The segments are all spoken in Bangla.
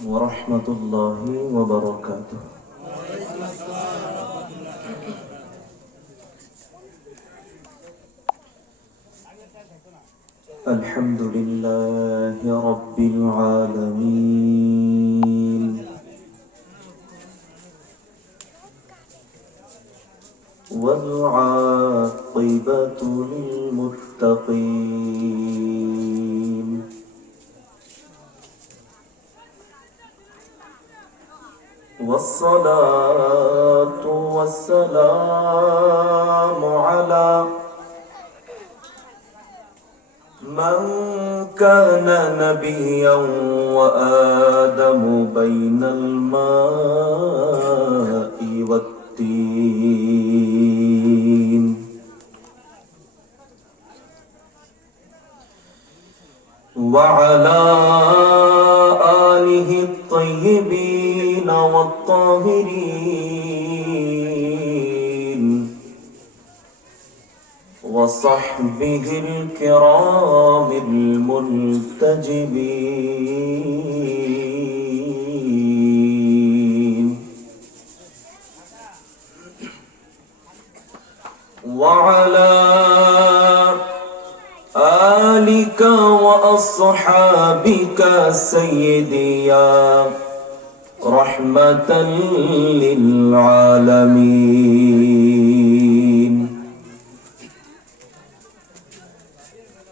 ورحمة الله وبركاته. الحمد لله رب العالمين، والعاقبة للمتقين، والصلاة والسلام على من كان نبيا وآدم بين الماء والتين، وعلى آله الطيبين والطاهرين، وصحبه الكرام المنتجبين، وعلى آلك وأصحابك سيدي يا رحمة للعالمين.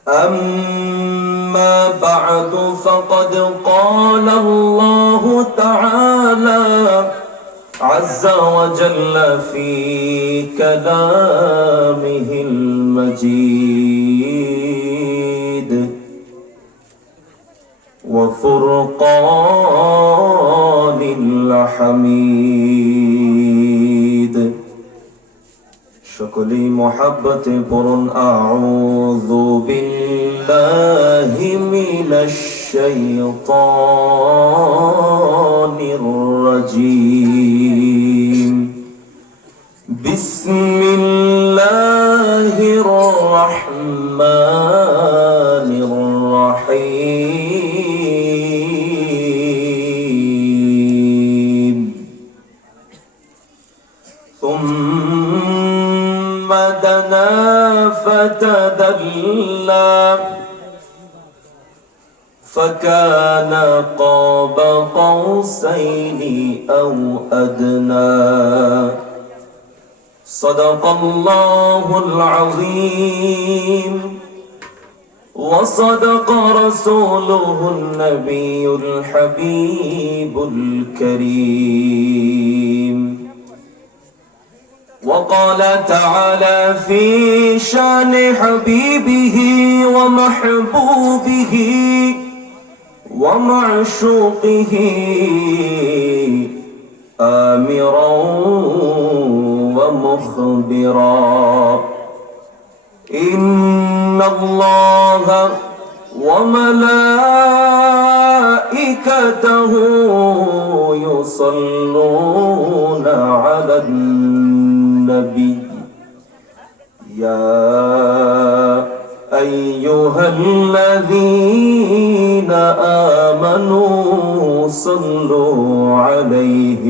أما بعد، فقد قال الله تعالى عز وجل في كلامه المجيد وفرقان الحميد، সকলেই মহাব্বতে পড়ুন আউযু বিল্লাহি মিনাশ শাইতানির রাজীম। বিসমিল্লাহির রাহমানির রাহিম। ثم دنا فتدلى فكان قاب قوسين أو أدنى. صدق الله العظيم وصدق رسوله النبي الحبيب الكريم. وقال تعالى في شان حبيبه ومحبوبه ومعشوقه آمرا ومخبرا: إن الله وملائكته يصلون على النبي يا أيها الذين آمنوا صلوا عليه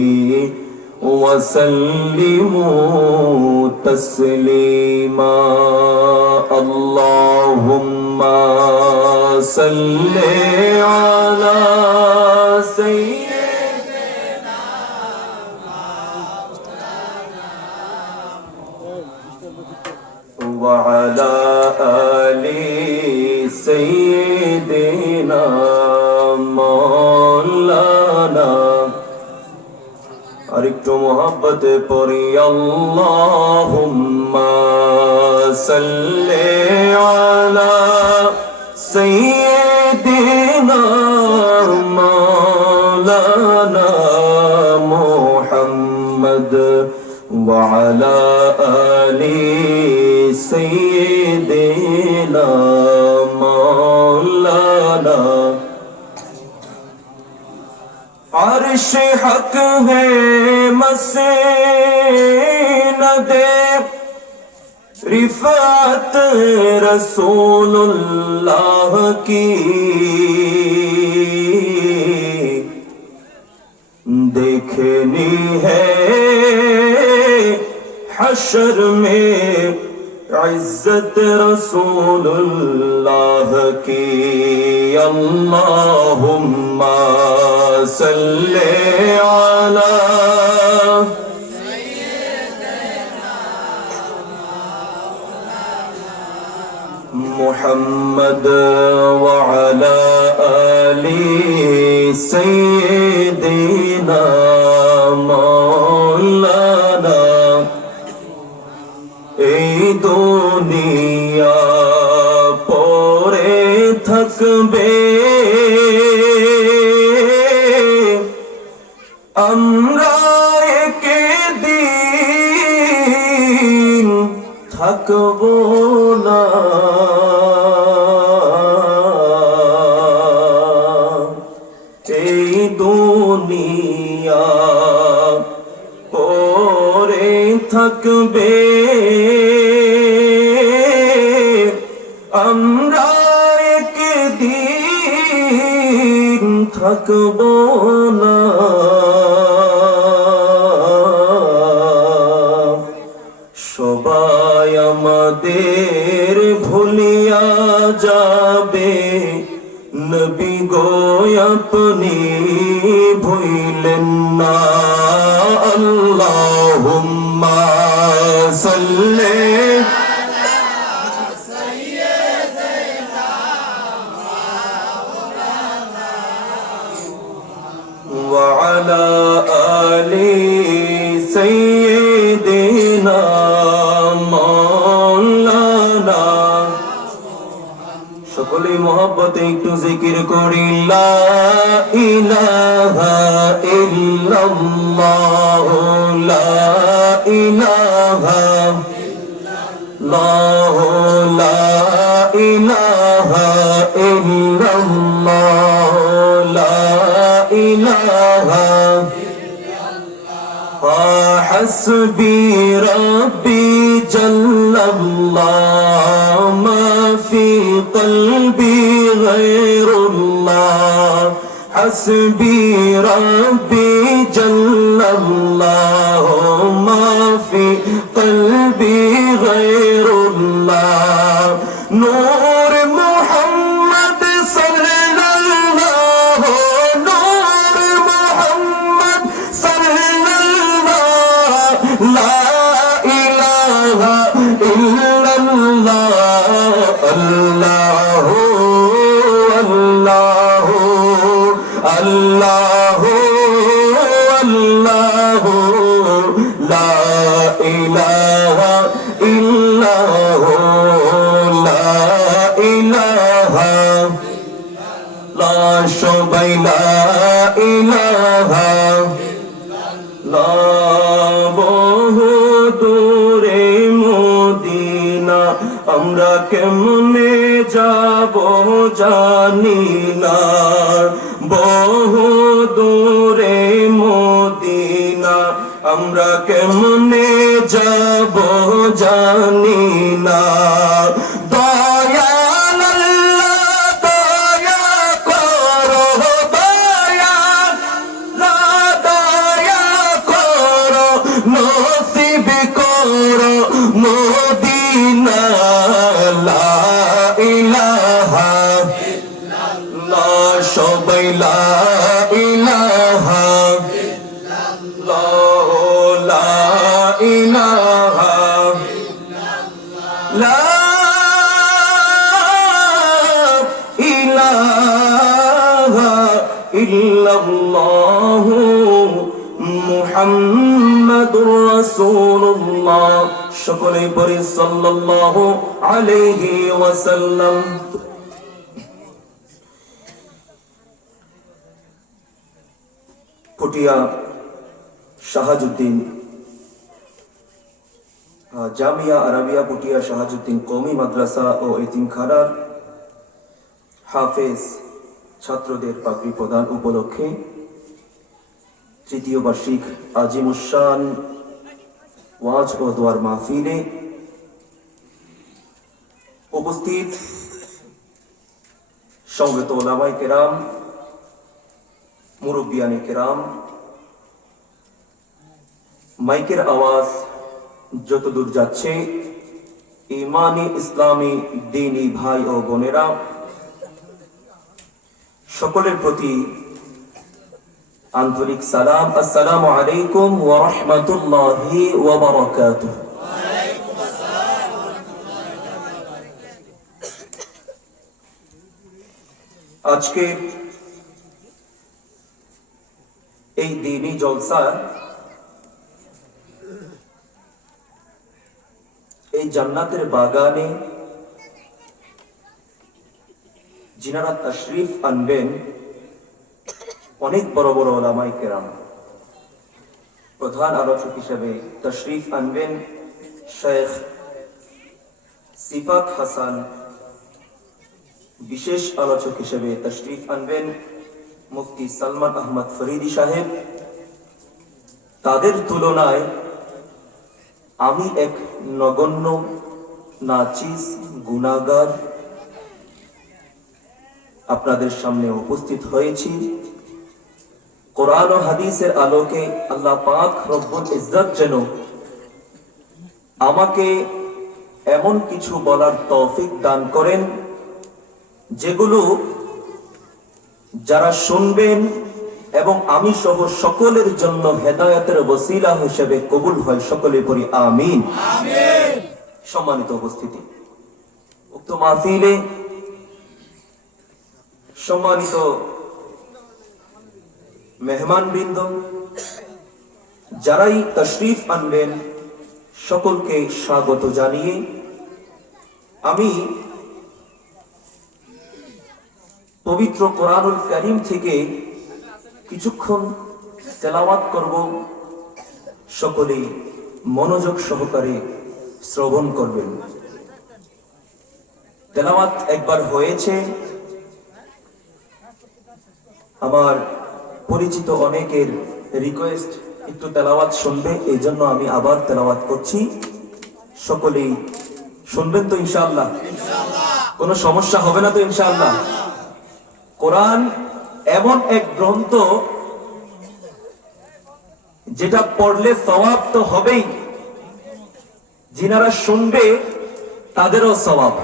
وسلموا تسليما. اللهم صل على سيدنا وعلى آل سيدنا مولانا। আরেকটু মোহাব্বতে পড়ি আল্লাহুম্মা সাল্লি আলা সাইয়্যিদিনা মাওলানা মুহাম্মদ ওয়া আলা আলি সাইয়্যিদিনা মাওলানা। अर्श हक है मसनद रिफात रसूलुल्लाह की, देखनी है हशर में इज्जत रसूलुल्लाह की। अल्लाहुम्मा सल्ले अला मुहम्मद व अला आलि सय्यिदिना मौलाना। এই দুনিয়া পরে থাকবে, আমরা একদিন থাকব না। এই দুনিয়া পরে থাকবে, আমরা একদিন থাকব না। সবাই আমাদের ভুলিয়া যাবে, নবী গো আপনি ভুলেন না। আল্লাহুম্মা সাল্লি ওয়া আলা আলি সাইয়্যিদিনা মাওলানা। সকলে মোহব্বতে একটু জিকির করি, লা ইলাহা ইল্লাল্লাহ, লা ইলাহা ইল্লাল্লাহ, লা ইলাহা ইল্লাল্লাহ, লা ইলাহা حسبي ربي جل الله، ما في قلبي غير الله. حسبي ربي جل الله، ما في قلبي غير الله. نور محمد صلى الله، نور محمد صلى الله، لا إله إلا الله. الله الله الله الله، لا إله إلا هو، لا إله لا সবাই লা ইলাহা লা। বহু দূরে মদিনা, আমরা কেমনে যাব জানি না। বহু দূরে মদিনা, আমরা কেমনে যাব জানি না। দয়াল আল্লাহ দয়া করো, দয়া করো, নসিব করো মদিনা। লা ইলাহা ইল্লাল্লাহ, সবাই লা ইলাহা ইল্লাল্লাহ, লা ইলাহা লা ইলাহা ইল্লাল্লাহ মুহাম্মাদুর রাসূলুল্লাহ। সকলে পড়ি সাল্লাল্লাহু আলাইহি ওয়াসাল্লাম। পুটিয়া শাহাজুদ্দিন জামিয়া আরাবিয়া পুটিয়া শাহাজুদ্দিন কওমি মাদ্রাসা ও এতিমখানার হাফেজ ছাত্রদের পাগড়ি প্রদান উপলক্ষে তৃতীয় বার্ষিক আজিমুশান ওয়াজ ও দোয়ার মাহফিলে উপস্থিত সমবেত ওলামায়ে কেরাম, মুরব্বিয়ানে কেরাম, মাইকের আওয়াজ যতদূর যাচ্ছে, ইমানি ইসলামী দ্বীনি ভাই ও বোনেরা, সকলের প্রতি আন্তরিক সালাম। আসসালামু আলাইকুম ওয়া রাহমাতুল্লাহি ওয়া বারাকাতুহু। আজকে এই দ্বীনি জলসা, এই জান্নাতের বাগানে যিনারা তাশরীফ আনবেন, অনেক বড় বড় উলামায়ে কেরাম। প্রধান আলোচক হিসেবে তাশরীফ আনবেন শেখ সিফাত হাসান, বিশেষ আলোচক হিসেবে তাশরীফ আনবেন মুফতি সালমান আহমদ ফরিদি সাহেব। তাদের তুলনায় আমি এক নগণ্য নাচিস গুনাহগার আপনাদের সামনে উপস্থিত হয়েছি। কোরআন ও হাদিসের আলোকে আল্লাহ পাক রব্বুল ইজ্জত যেন আমাকে এমন কিছু বলার তৌফিক দান করেন যেগুলো যারা শুনবেন এবং আমি সহ সকলের জন্য হেদায়েতের ওসিলা হিসেবে কবুল হয়। সকলে পড়ি আমিন। সম্মানিত উপস্থিতি, উক্ত মাহফিলে সম্মানিত মেহমানবৃন্দ, যারাই তাশরীফ আনবেন, সকলকে স্বাগত জানিয়ে আমি পবিত্র কোরআনুল কারীম থেকে কিছুক্ষণ তেলাওয়াত করব। সকলেই মনোযোগ সহকারে শ্রবণ করবেন। তেলাওয়াত একবার হয়েছে, আমার পরিচিত অনেকের রিকোয়েস্ট একটু তেলাওয়াত শুনবে, এই জন্য আমি আবার তেলাওয়াত করছি। সকলেই শুনবেন তো ইনশাআল্লাহ? কোনো সমস্যা হবে না তো ইনশাআল্লাহ? কোরআন এমন এক গ্রন্থ যেটা পড়লে সওয়াব তো হবেই, যিনারা শুনবে তাদেরও সওয়াব।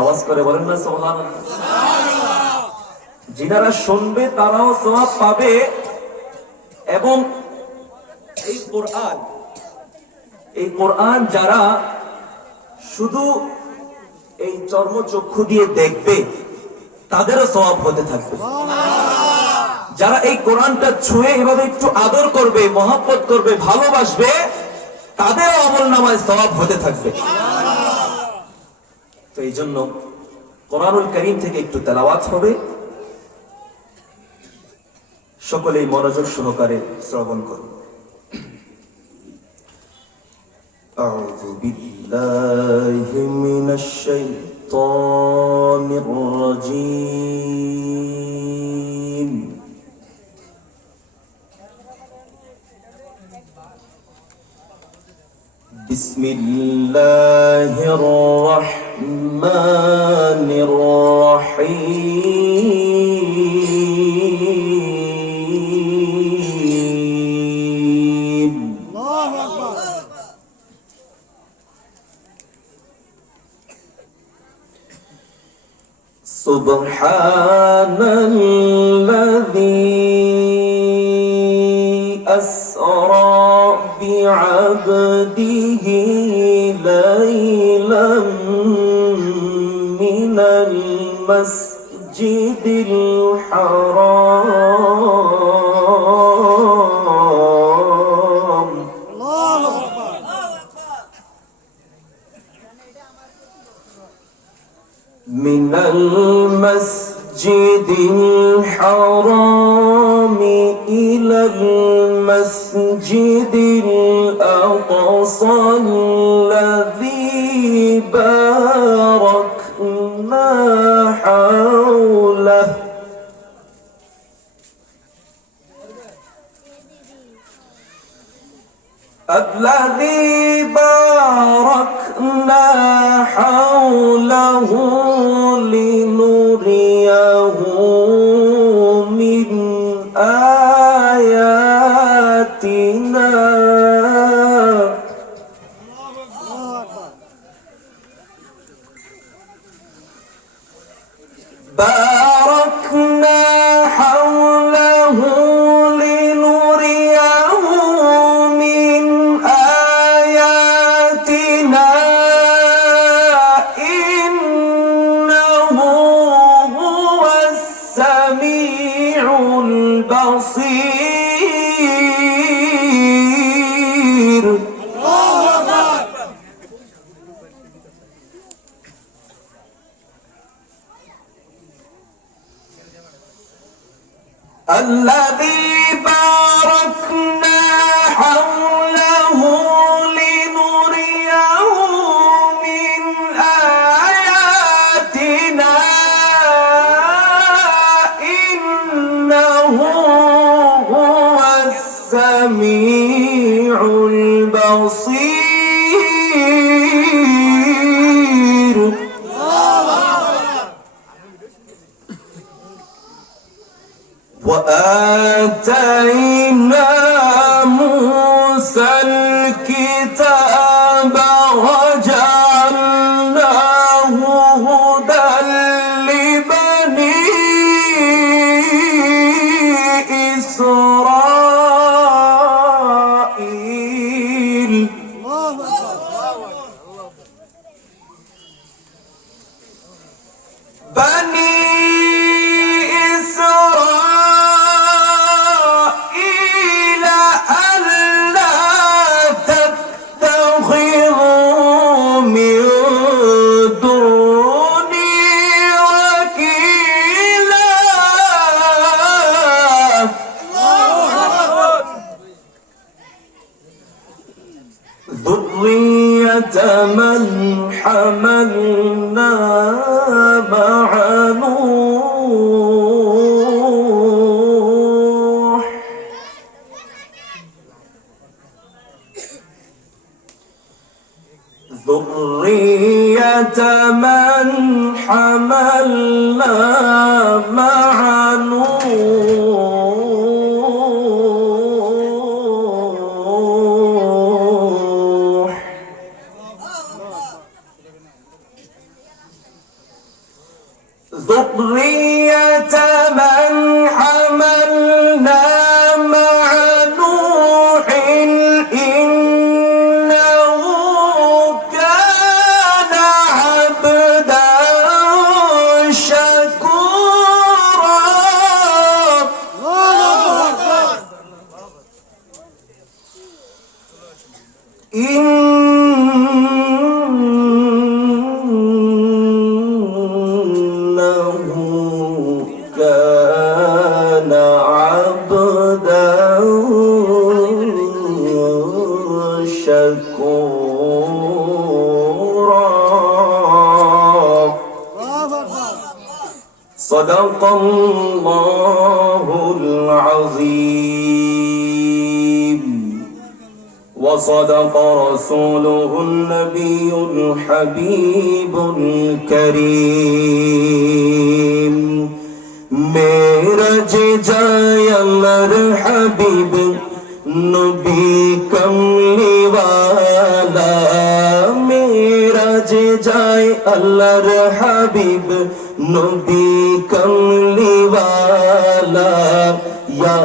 আওয়াজ করে বলেন না সুবহানাল্লাহ। যিনারা শুনবে তারাও সওয়াব পাবে। এবং এই কোরআন যারা শুধু এই চর্মচক্ষু দিয়ে দেখবে তাদেরও সওয়াব হতে থাকবে। যারা এই কোরআনটা ছুঁয়ে এভাবে একটু আদর করবে, মহব্বত করবে, ভালোবাসবে, তাদেরও আমলনামায় সওয়াব হতে থাকবে। তো এই জন্য কোরআনুল কারীম থেকে একটু তেলাওয়াত হবে, সকলেই মনোযোগ সহকারে শ্রবণ করুন। আউযু বিল্লাহি মিনাশ শাইতানির রাজীম। বিসমিল্লাহির রাহমানির রাহিম। আল্লাহু আকবার। সুবহানাল্লাযী আসরা বি'আবদিহি লাইলাম মিনাল মাসজিদিল হারাম। আল্লাহু আকবার। মিনাল মাসজিদিল হারাম ইলাল মাসজিদিল আকসা আল্লাযী বারাকনা হাওলাহু। الذي باركنا حوله لنريه من آياتنا البصير الذي باركنا حوله لنريه من آياتنا إنه هو السميع البصير وآتينا موسى الكتاب وجعلناه هدى لبني إسرائيل بني إسرائيل ألا تتخذوا من دوني وكيلا ذرية من حملنا مع نوح ذرية من حملنا مع نوح ذرية من حملنا مع نوح إنه كان عبدا شكورا إنه كان عبدا شكورا صدق الله العظيم وصدق رسوله النبي الحبيب الكريم मेरज जाय अल्लाहर हबीब नबी कमली वाला मेरज जाय अल्लाहर हबीब नबी कमली वाला या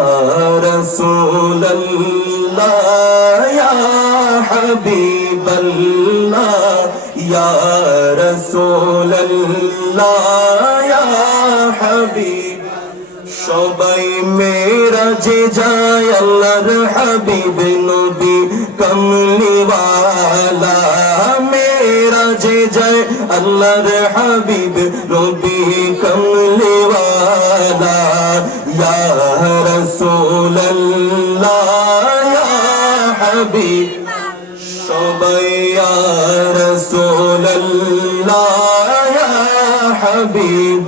रसूल अल्लाह या हबीब अल्लाह या रसूल अल्लाह या हबीब সবাই মেরাজে যায় আল্লাহর হাবিব নবী কমলি ওয়ালা মেরাজে যায় আল্লাহর হাবিব নবী কমলি ওয়ালা ইয়া রাসূলুল্লাহ ইয়া হাবিব সবাই ইয়া রাসূলুল্লাহ ইয়া হাবিব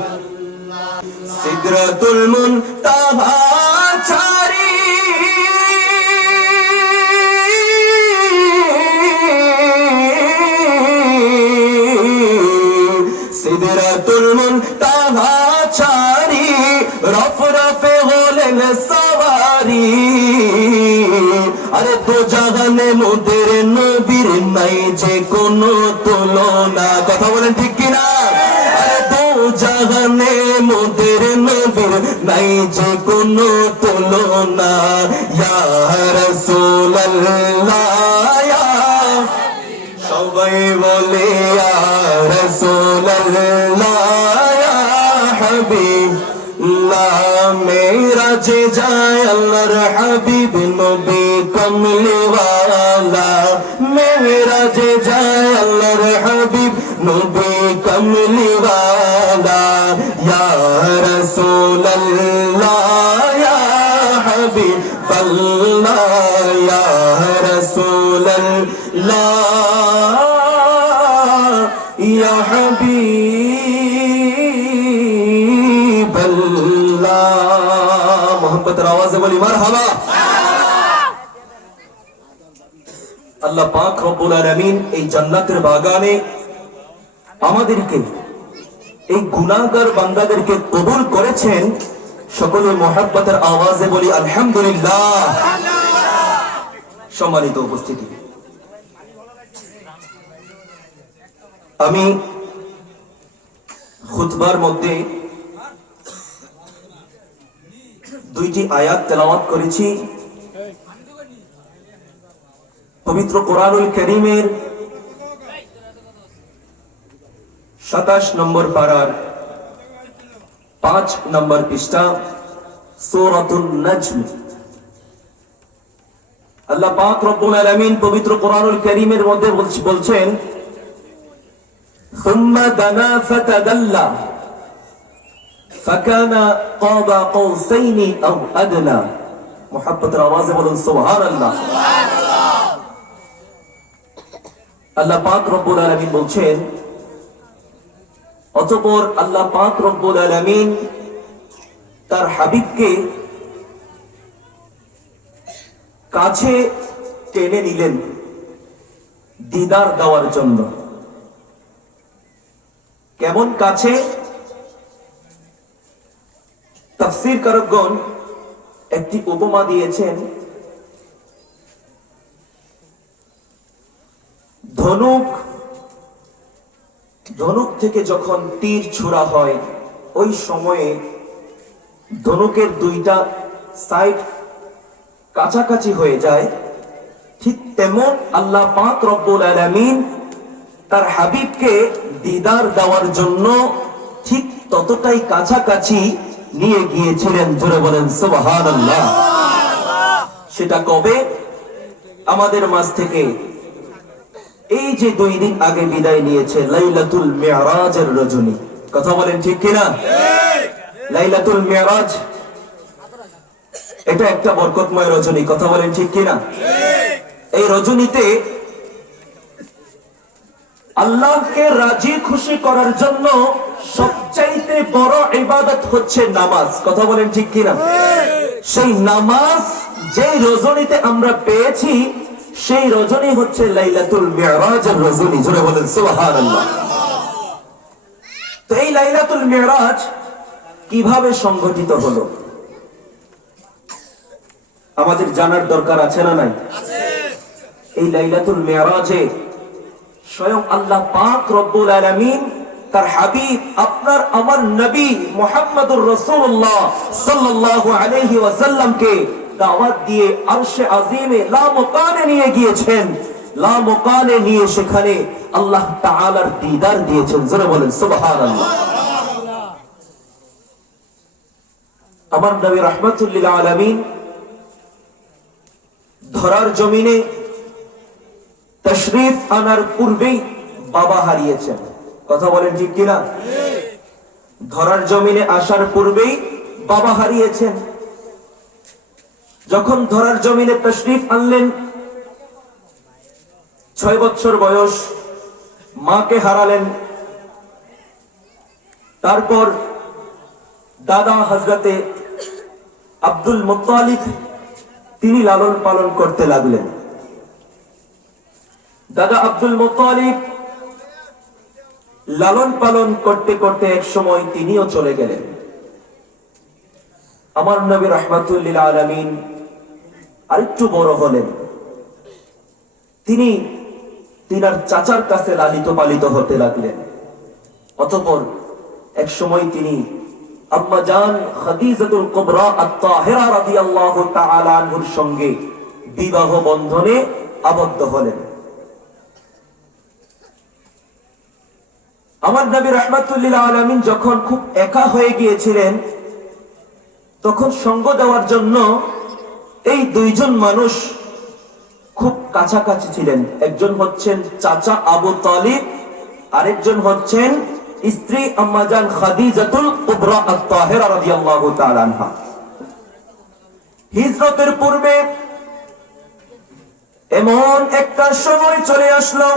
সিদরাতুল মুনতাহা ছাড়ি সিদরাতুল মুনতাহা ছাড়ি রফ রফে হলেন সওয়ারি আরে তো জাহানে মোদের নবীর নাই যে কোনো তুলনা কথা বলেন ঠিক কিনা জাহানে মোদের নবীর নাই যে কোনো তুলনা ইয়া রাসূলুল্লাহ ইয়া সবাই বলে ইয়া রাসূলুল্লাহ ইয়া হাবিব লা মেরা মেরাজে যায় আল্লাহর হাবিব নবী কমলিওয়ালা, মেরাজে যায় আল্লাহর হাবিব নবী কমলিওয়ালা। ইয়া রাসূলুল্লাহ ইয়া হাবিবাল্লাহ ইয়া রাসূলুল্লাহ ইয়া হাবিবাল্লাহ। মোহাম্মতের আওয়াজে বলি মারহাবা। আল্লাহ পাক রব্বুল আলামিন এই জান্নাতের বাগানে আমাদেরকে, এই গুনাহগার বান্দাদেরকে কবুল করেছেন। সকলে মোহাব্বতের আওয়াজে বলি আলহামদুলিল্লাহ। সম্মানিত উপস্থিতি, আমি খুতবার মধ্যে দুইটি আয়াত তেলাওয়াত করেছি। পবিত্র কোরআনুল কারীমের 27 নম্বর পারার 5 নম্বর পৃষ্ঠা সূরাতুন নাজম। আল্লাহ পাক রব্বুল আলামিন পবিত্র কোরআনুল কারীমের মধ্যে বলছেন, সুম্মা দানা ফাতাদাল্লা ফাকানা কাবা কাউসাইনি আও আদনা। মুহাব্বতের আওয়াজে বলুন সুবহানাল্লাহ। আল্লাহ পাক রব্বুল আলামিন বলছেন, অতঃপর আল্লাহ পাক রব্বুল আলামিন তার হাবিবকে কাছে টেনে নিলেন দিদার দেওয়ার জন্য। কেমন কাছে? তাফসীর কারকগণ একটি উপমা দিয়েছেন, ধনুক থেকে যখন তীর ছোড়া হয়, ওই সময়ে ধনুকের দুইটা সাইড কাছাকাছি হয়ে যায়। ঠিক তেমন আল্লাহ পাক রব্বুল আলামিন তার হাবিবকে দিদার দেওয়ার জন্য ঠিক ততটাই কাছাকাছি নিয়ে গিয়েছিলেন। জোরে বলেন সুবহানাল্লাহ। সেটা কবে? আমাদের মাঝ থেকে এই যে 2 দিন আগে বিদায় নিয়েছে লাইলাতুল মিরাজের রজনী। কথা বলেন ঠিক কিনা? লাইলাতুল মিরাজ এটা একটা বরকতময় রজনী। কথা বলেন ঠিক কিনা? এই রজনীতে আল্লাহকে রাজি খুশি করার জন্য সবচাইতে বড় ইবাদত হচ্ছে নামাজ। কথা বলেন ঠিক কিনা? সেই নামাজ যে রজনীতে আমরা পেয়েছি, সেই রজনী হচ্ছে লাইলাতুল মিরাজের রজনী। জোরে বলেন সুবহানাল্লাহ। তো এই লাইলাতুল মিরাজ কিভাবে সংগঠিত হলো আমাদের জানার দরকার আছে না নাই? এই লাইলাতুল মিরাজে স্বয়ং আল্লাহ পাক রব্বুল আলামিন তার হাবিব আপনার আমার নবী মুহাম্মদুর রাসূলুল্লাহ সাল্লাল্লাহু আলাইহি ওয়াসাল্লামকে দাওয়াত দিয়ে আরশে আজিমে লা মুকানে নিয়ে গিয়েছেন। লা মুকানে নিয়ে সেখানে আল্লাহ তাআলার দিদার দিয়েছেন। জোরে বলেন সুবহানাল্লাহ। আমার নবী রাহমাতুল লিল আলামিন ধরার জমিনে তশরীফ আনার পূর্বেই বাবা হারিয়েছেন। কথা বলেন ঠিক কিনা? ধরার জমিনে আসার পূর্বেই বাবা হারিয়েছেন। যখন ধরার জমিনে তশরীফ আনলেন, 6 বছর বয়স, মাকে হারালেন। তারপর দাদা হযরতে আব্দুল মুত্তালিব তিনি লালন পালন করতে লাগলেন। দাদা আব্দুল মুত্তালিব লালন পালন করতে করতে এক সময় তিনিও চলে গেলেন। আমার নবী রাহমাতুল লিল আলামিন আরেকটু বড় হলেন। তিনি তিনার চাচার কাছে লালিত পালিত হতে লাগলেন। অতঃপর এক সময় তিনি আম্মা জান খাদিজাতুল কুবরা আত-তাহিরা রাদিয়াল্লাহু তাআলা আনহার সঙ্গে বিবাহ বন্ধনে আবদ্ধ হলেন। আমার নবী রাহমাতুল লিল আলামিন যখন খুব একা হয়ে গিয়েছিলেন, তখন সঙ্গ দেওয়ার জন্য এই দুইজন মানুষ খুব কাছাকাছি ছিলেন। একজন হচ্ছেন চাচা আবু তালিব, আরেকজন হচ্ছেন স্ত্রী আম্মাজান খাদিজাতুল কুবরা আত-তাহিরা রাদিয়াল্লাহু তাআলা আনহা। হিজরতের পূর্বে এমন একটা সময় চলে আসলো,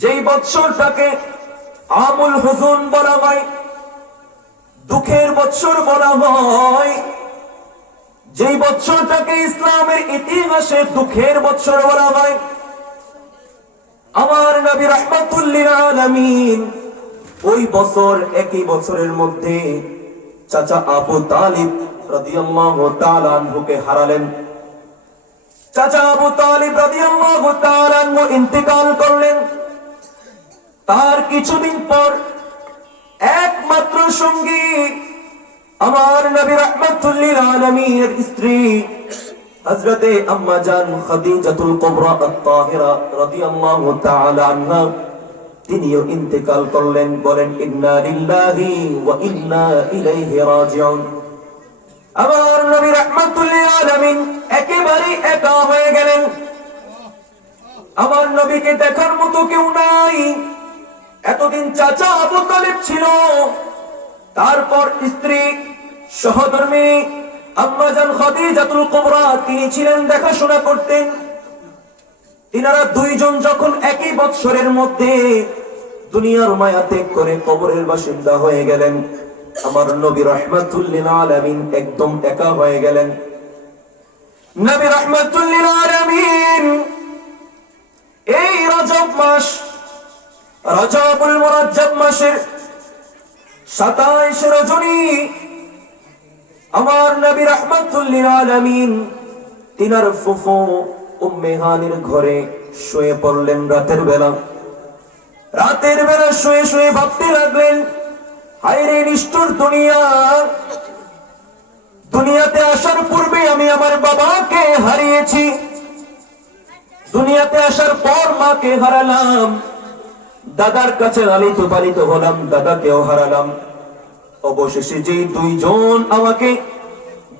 যেই বৎসরটাকে আমুল হুজুন বলা হয়, দুঃখের বৎসর বলা হয়, যেই বৎসরটাকে ইসলামের ইতিহাসে দুঃখের বৎসর বলা হয়। আমার নবী রাহমাতুল লিল আলামিন ওই বছর, একই বছরের মধ্যে চাচা আবু তালিব রাদিয়াল্লাহু তাআলা আনহুকে হারালেন। চাচা আবু তালিব রাদিয়াল্লাহু তাআলা আনহু ইন্তেকাল করলেন। তার কিছুদিন পর একমাত্র সঙ্গী আমার নবী রাহমাতুল লিল আলামিনের স্ত্রী হযরতে আম্মা জান খাদিজাতুল কুবরা আত-তাহিরা রাদিয়াল্লাহু তাআলা আনহা, তিনিও ইন্তেকাল করলেন। বলেন ইন্না লিল্লাহি ওয়া ইন্না ইলাইহি রাজিউন। আমার নবী রাহমাতুল লিল আলামিন একেবারে একা হয়ে গেলেন। আমার নবীকে দেখার মতো কেউ নাই। এতদিন চাচা আবু তালিব ছিল, তারপর স্ত্রী সহধর্মিণী আম্মা জান খাদিজাতুল কুবরা তিনি ছিলেন, দেখাশোনা করতেন। তিনারা দুইজন যখন একই বৎসরের মধ্যে দুনিয়ার মায়া ত্যাগ করে কবরের বাসিন্দা হয়ে গেলেন, আমার নবী রাহমাতুল লিল আলামিন একদম একা হয়ে গেলেন। নবী রাহমাতুল লিল আলামিন এই রজব মাস, রজবুল মুরাজ্জাব মাসের 27 রজনী আমার নবী রাহমাতুল লিল আলামিন তিনার ফুফু উম্মে হানির ঘরে শুয়ে পড়লেন। রাতের বেলা শুয়ে শুয়ে ভাবতে লাগলেন, হায় রে নিষ্ঠুর দুনিয়া, দুনিয়াতে আসার পূর্বে আমি আমার বাবাকে হারিয়েছি, দুনিয়াতে আসার পর মাকে হারালাম, দাদার কাছে লালিত পালিত হলাম, দাদাকেও হারালাম। অবশেষে যেই দুইজন আমাকে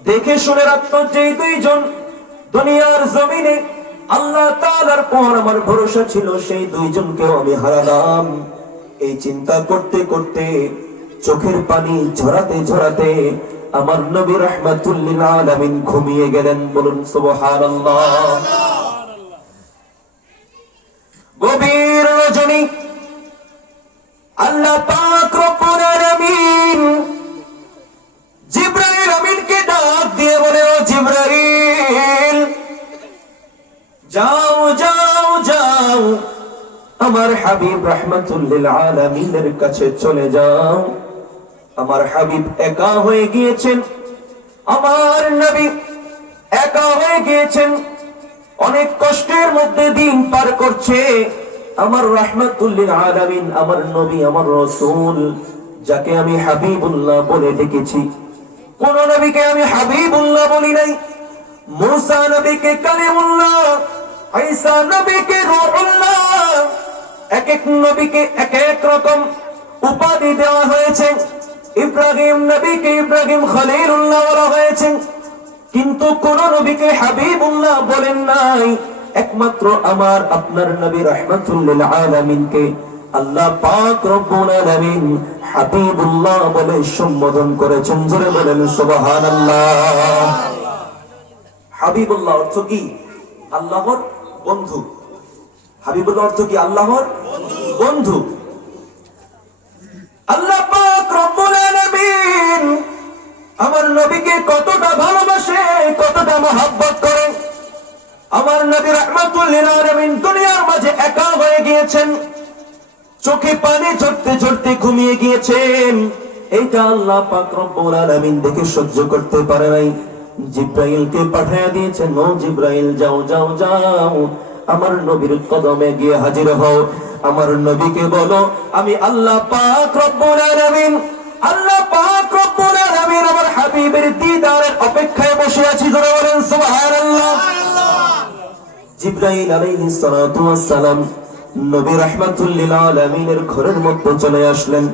দেখে শুনে রাখত, যেই দুইজন দুনিয়ার জমিনে আল্লাহ তাআলার পর আমার ভরসা ছিল, সেই দুইজনকেও আমি হারালাম। এই চিন্তা করতে করতে, চোখের পানি ঝরাতে ঝরাতে আমার নবী রাহমাতুল লিল আলামিন ঘুমিয়ে গেলেন। বলুন সুবহানাল্লাহ। গভীর রজনী আল্লাহ পাক রব্বুল আলামিন জিবরাইল আমিনকে ডাক দিয়ে বলে, ও জিবরাইল, যাও যাও যাও, আমার হাবিব রাহমাতুল লিল আলামিনের কাছে চলে যাও। আমার হাবিব একা হয়ে গিয়েছেন, আমার নবী একা হয়ে গিয়েছেন, অনেক কষ্টের মধ্যে দিন পার করছে। আমার রাহমাতুল লিল আলামিন, আমার নবী, আমার রাসূল, যাকে আমি হাবিবুল্লাহ বলে ডেকেছি, কোন নবীকে আমি হাবিবুল্লাহ বলি নাই। মুসা নবীকে কালিমুল্লাহ, ঈসা নবীকে রূহুল্লাহ, এক এক নবীকে এক এক রকম উপাধি দেওয়া হয়েছে। ইব্রাহিম নবীকে ইব্রাহিম খলিলুল্লাহ বলা হয়েছে, কিন্তু কোন নবীকে হাবিবুল্লাহ বলেন নাই। একমাত্র আমার আপনার নবী রাহমাতুল লিল আলামিনকে আল্লাহ পাক রব্বুল আলামিন হাবিবুল্লাহ বলে সম্বোধন করেছেন। জোরে বলেন সুবহানাল্লাহ। হাবিবুল্লাহ অর্থ কি? আল্লাহর বন্ধু। হাবিবুল্লাহ অর্থ কি? আল্লাহর বন্ধু। আল্লাহ পাক রব্বুল আলামিন আমার নবীকে কতটা ভালোবাসে, কতটা মহব্বত করেন। আমার নবী রাহমাতুল লিল আলামিন দুনিয়ার মাঝে একা হয়ে গিয়েছেন, চোখে পানি ঝরতে ঝরতে ঘুমিয়ে গিয়েছেন। এইটা আল্লাহ পাক রব্বুল আলামিন দেখে সহ্য করতে পারে নাই। জিবরাইলকে পাঠিয়ে দিয়েছেন, ও জিবরাইল, যাও যাও যাও, আমার নবীর কদমে গিয়ে হাজির হও। আমার নবীকে বলো, আমি আল্লাহ পাক রব্বুল আলামিন, আল্লাহ পাক রব্বুল আলামিন আমার হাবিবের দিদারের অপেক্ষায় বসে আছি। জোরে বলেন সুবহানাল্লাহ। জিবরাইল আলাইহিস সালাতু ওয়াস সালাম নবী রাহমাতুল লিল আলামিনের ঘরের মধ্যে চলে আসলেন।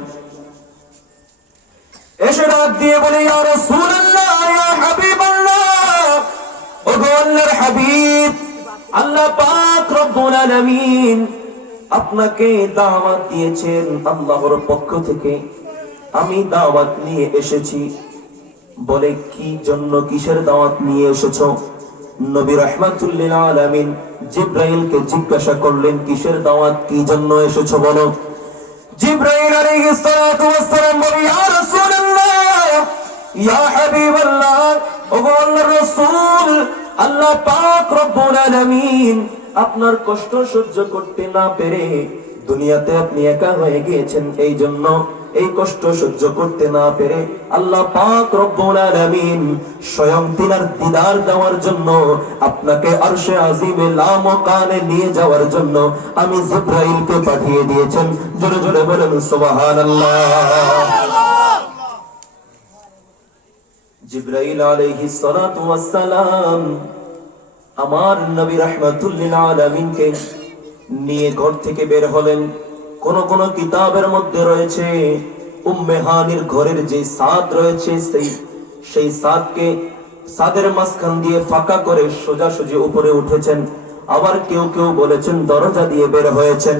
এসে ডাক দিয়ে বলে, ইয়া রাসূলুল্লাহ, ইয়া হাবিবাল্লাহ, ওগো আল্লাহর হাবিব, আল্লাহ পাক রব্বুল আলামিন আপনাকে দাওয়াত দিয়েছেন আল্লাহর পক্ষ থেকে, আমি দাওয়াত নিয়ে এসেছি। বলে, কি জন্য, কিসের দাওয়াত নিয়ে এসেছো? নবী রাহমাতুল লিল আলামিন জিবরাইলকে জিজ্ঞাসা করলেন, কিসের দাওয়াত, কি জন্য এসেছো বলো। জিবরাইল আলাইহিস সালাতু ওয়াস সালাম বলে, ইয়া রাসূলুল্লাহ, ইয়া হাবিবাল্লাহ, ওগো আল্লাহর রাসূল, আল্লাহ পাক রব্বুল আলামিন আপনার কষ্ট সহ্য করতে না পেরে দুনিয়াতে আপনি একা হয়ে গিয়েছেন, এই জন্য এই কষ্ট সহ্য করতে না পেরে আল্লাহ পাক রব্বুল আলামিন স্বয়ং তিনার দিদার দেওয়ার জন্য আপনাকে আরশে আজিমে লামকানে নিয়ে যাওয়ার জন্য আমি জিবরাইলকে পাঠিয়ে দিয়েছেন। জোরে জোরে বলেন সুবহানাল্লাহ। জিবরাইল আলাইহিস সালাতু ওয়াস সালাম আমার নবী রাহমাতুল লিল আলামিনকে নিয়ে ঘর থেকে বের হলেন। কোন কোন কিতাবের মধ্যে রয়েছে উম্মে হানির ঘরের যে ছাদ রয়েছে সেই ছাদকে ছাদের মাঝখান দিয়ে ফাঁকা করে সোজাসুজি উপরে উঠেছেন, আবার কেউ কেউ বলেছেন দরজা দিয়ে বের হয়েছেন।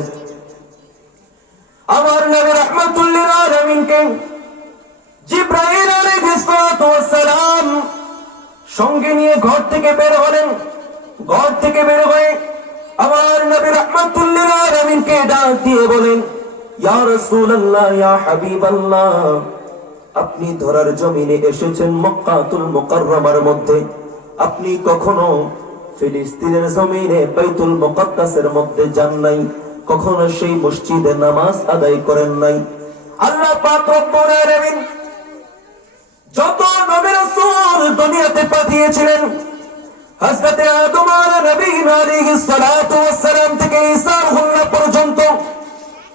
আমার নবী রাহমাতুল লিল আলামিনকে জিবরাইল আলাইহিস সালাতু ওয়াস সালাম সঙ্গে নিয়ে ঘর থেকে বের হলেন। ঘর থেকে বের হয়ে আমার নবী রাহমাতুল লিল আলামিনকে ডাক দিয়ে বলেন, ইয়া রাসূলুল্লাহ, ইয়া হাবিবাল্লাহ, আপনি ধরার জমিনে এসেছেন মক্কাতুল মুকাররমার মধ্যে, আপনি কখনো ফিলিস্তিনের জমিনে বাইতুল মুকাদ্দাসের মধ্যে যান নাই, কখনো সেই মসজিদে নামাজ আদায় করেন নাই। আল্লাহ পাক রব্বুল আলামিন যত নবী রাসূল দুনিয়াতে পাঠিয়েছিলেন, হযরত আদম আলাইহিস সালাতু ওয়াস সালাম থেকে ঈসা আলাইহিস পর্যন্ত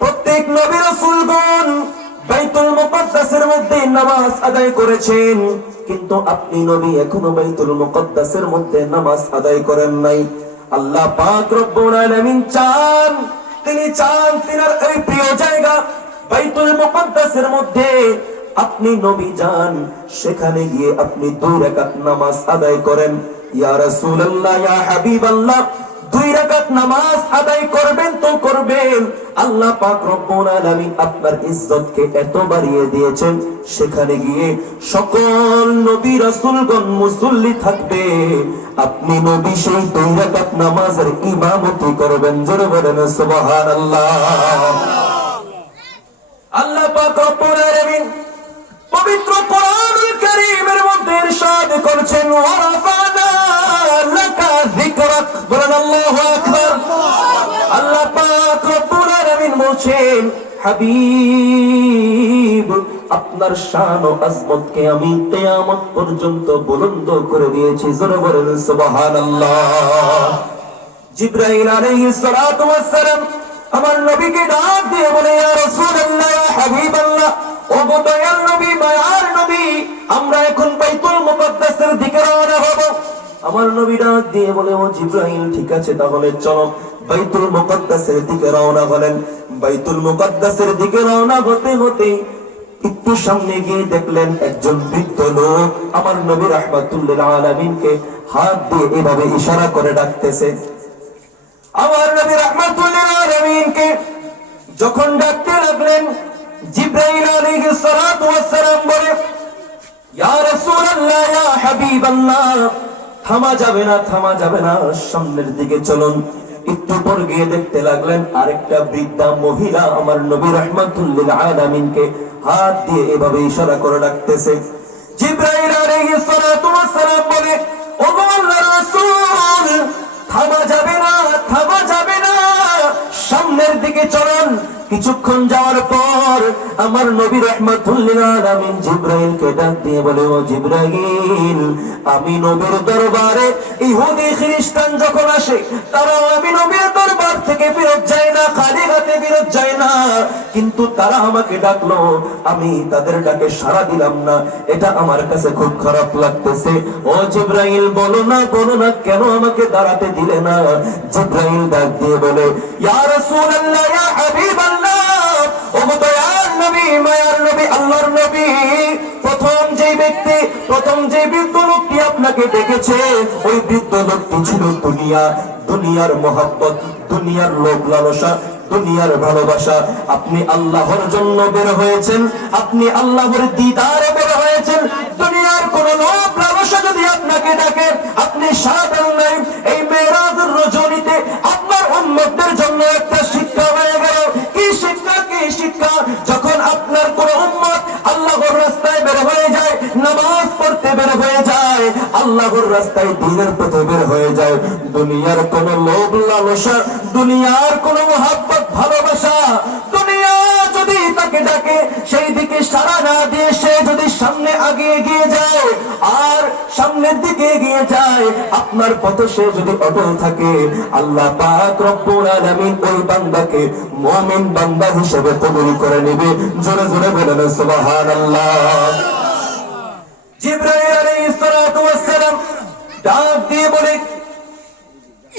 প্রত্যেক নবী রাসূলগণ বাইতুল মুকাদ্দাসের মধ্যে নামাজ আদায় করেছেন, কিন্তু আপনি নবী এখনো বাইতুল মুকাদ্দাসের মধ্যে নামাজ আদায় করেন নাই। আল্লাহ পাক রব্বুল আলামিন চান, তিনি চান তিনার এই প্রিয় জায়গা বাইতুল মুকাদ্দাসের মধ্যে আপনি নবী যান, সেখানে গিয়ে আপনি 2 রাকাত নামাজ আদায় করেন। ইয়া রাসূলুল্লাহ, ইয়া হাবিবাল্লাহ, 2 রাকাত নামাজ আদায় করবেন তো করবেন। আল্লাহ পাক রব্বুল আলামিন আপনার ইজ্জতকে এত বাড়িয়ে দিয়েছেন, সেখানে গিয়ে সকল নবী রাসূলগণ মুসল্লি থাকবে, আপনি নবী সেই 2 রাকাত নামাজের ইমামতি করবেন। জোরে বলেন সুবহানাল্লাহ। আল্লাহ পাক রব্বুল আলামিন পবিত্র কোরআনুল কারীমের মধ্যে ইরশাদ করেছেন, ওয়ারাফানা লাকা যিকরাক, বলেন আল্লাহু আকবার। আল্লাহ পাক রব্বুল আলামিন বলেন, হাবিব, আপনার শান ও আজমতকে আমি কিয়ামত পর্যন্ত বুলন্দ করে দিয়েছি। জোরে বলেন সুবহানাল্লাহ। জিবরাইল আলাইহিস সালাতু ওয়াস সালাম আমার নবীকে ডাক দিয়ে বলে, ইয়া রাসূলুল্লাহ, ইয়া হাবিবাল্লাহ, ও দয়াল নবী, মায়ার নবী, আমরা এখন বাইতুল মুকাদ্দাসের দিকে রওনা হব। আমার নবী ডাক দিয়ে বলে, ও জিবরাইল, ঠিক আছে, তাহলে চলো বাইতুল মুকাদ্দাসের দিকে রওনা হলেন। বাইতুল মুকাদ্দাসের দিকে রওনা হতে হতে একটু সামনে গিয়ে দেখলেন একজন বৃদ্ধ লোক আমার নবী রাহমাতুল লিল আলামিনকে হাত দিয়ে এভাবে ইশারা করে ডাকতেছে। আমার নবী রাহমাতুল লিল আলামিনকে যখন ডাকতে লাগলেন, জিবরাইল আলাইহিস সালাতু ওয়াস সালাম বলে, ইয়া রাসূলুল্লাহ, ইয়া হাবিবাল্লাহ, থামা যাবে না, থামা যাবে না, সামনের দিকে চলুন। একটু পর গিয়ে দেখতে লাগলেন আরেকটা বৃদ্ধা মহিলা আমার নবী রাহমাতুল লিল আলামিনকে হাত দিয়ে এভাবে ইশারা করে ডাকতেছে। জিবরাইল আলাইহিস সালাতু ওয়াস সালাম বলে, ও আল্লাহর রাসূল, থামা যাবে না, থামা যাবে না, সামনের দিকে চলুন। কিছুক্ষণ যাওয়ার পর আমার নবী রাহমাতুল লিল আলামিন জিবরাইলকে ডাক দিয়ে বলে, ও জিবরাইল, আমি নবীর দরবারে ইহুদি খ্রিস্টান যখন আসে, তারা আমি নবীর দরবার থেকে ফেরত যায় না, খালি হাতে ফেরত যায় না, কিন্তু তারা আমাকে ডাকলো, আমি তাদের ডাকে সাড়া দিলাম না, এটা আমার কাছে খুব খারাপ লাগতেছে। ও জিবরাইল, বলো না, বলো না, কেন আমাকে দাঁড়াতে দিলে না? জিবরাইল ডাক দিয়ে বলে, ইয়া রাসূলুল্লাহ, ইয়া হাবিবাল্লাহ, ও দয়ার নবী, মায়ার নবী, আল্লাহর নবী, প্রথম যে বৃদ্ধ লোকটি আপনাকে দেখেছে, ওই বৃদ্ধ লোকটি ছিল দুনিয়ার মহব্বত, দুনিয়ার লোভ লালসা, দুনিয়ার ভালোবাসা। আপনি আল্লাহর জন্য বের হয়েছেন, আপনি আল্লাহর দিদারে বের হয়েছেন। দুনিয়ার কোন লোভ লালসা যদি আপনাকে ডাকে, আপনি সাড়া দেন নাই। এই মেরাজের রজনীতে আপনার উম্মতদের জন্য একটা শিক্ষা হয়ে গেল। কি শিক্ষা? যখন আপনার কোন উম্মত আল্লাহর রাস্তায় বের হয়ে যায়, নামাজ পড়তে বের হয়ে যায়, আল্লাহর রাস্তায় দ্বীনের পথে বের হয়ে যায়, দুনিয়ার কোন লোভ লালসা, দুনিয়ার কোন মহব্বত ভালোবাসা, দুনিয়া যদি তাকে ডাকে সেই দিকে সাড়া না দিয়ে সে যদি সামনে এগিয়ে যায়, আর সামনের দিকে এগিয়ে যায়, আপনার পথে সে যদি অটল থাকে, আল্লাহ পাক রব্বুল আলামিন ওই বান্দাকে মুমিন বান্দা হিসেবে কবুল করে নেবে। জোরে জোরে বলেন সুবহানাল্লাহ। জিবরাইল আলাইহিস সালাতু ওয়াস সালাম ডাক দিয়ে বলে,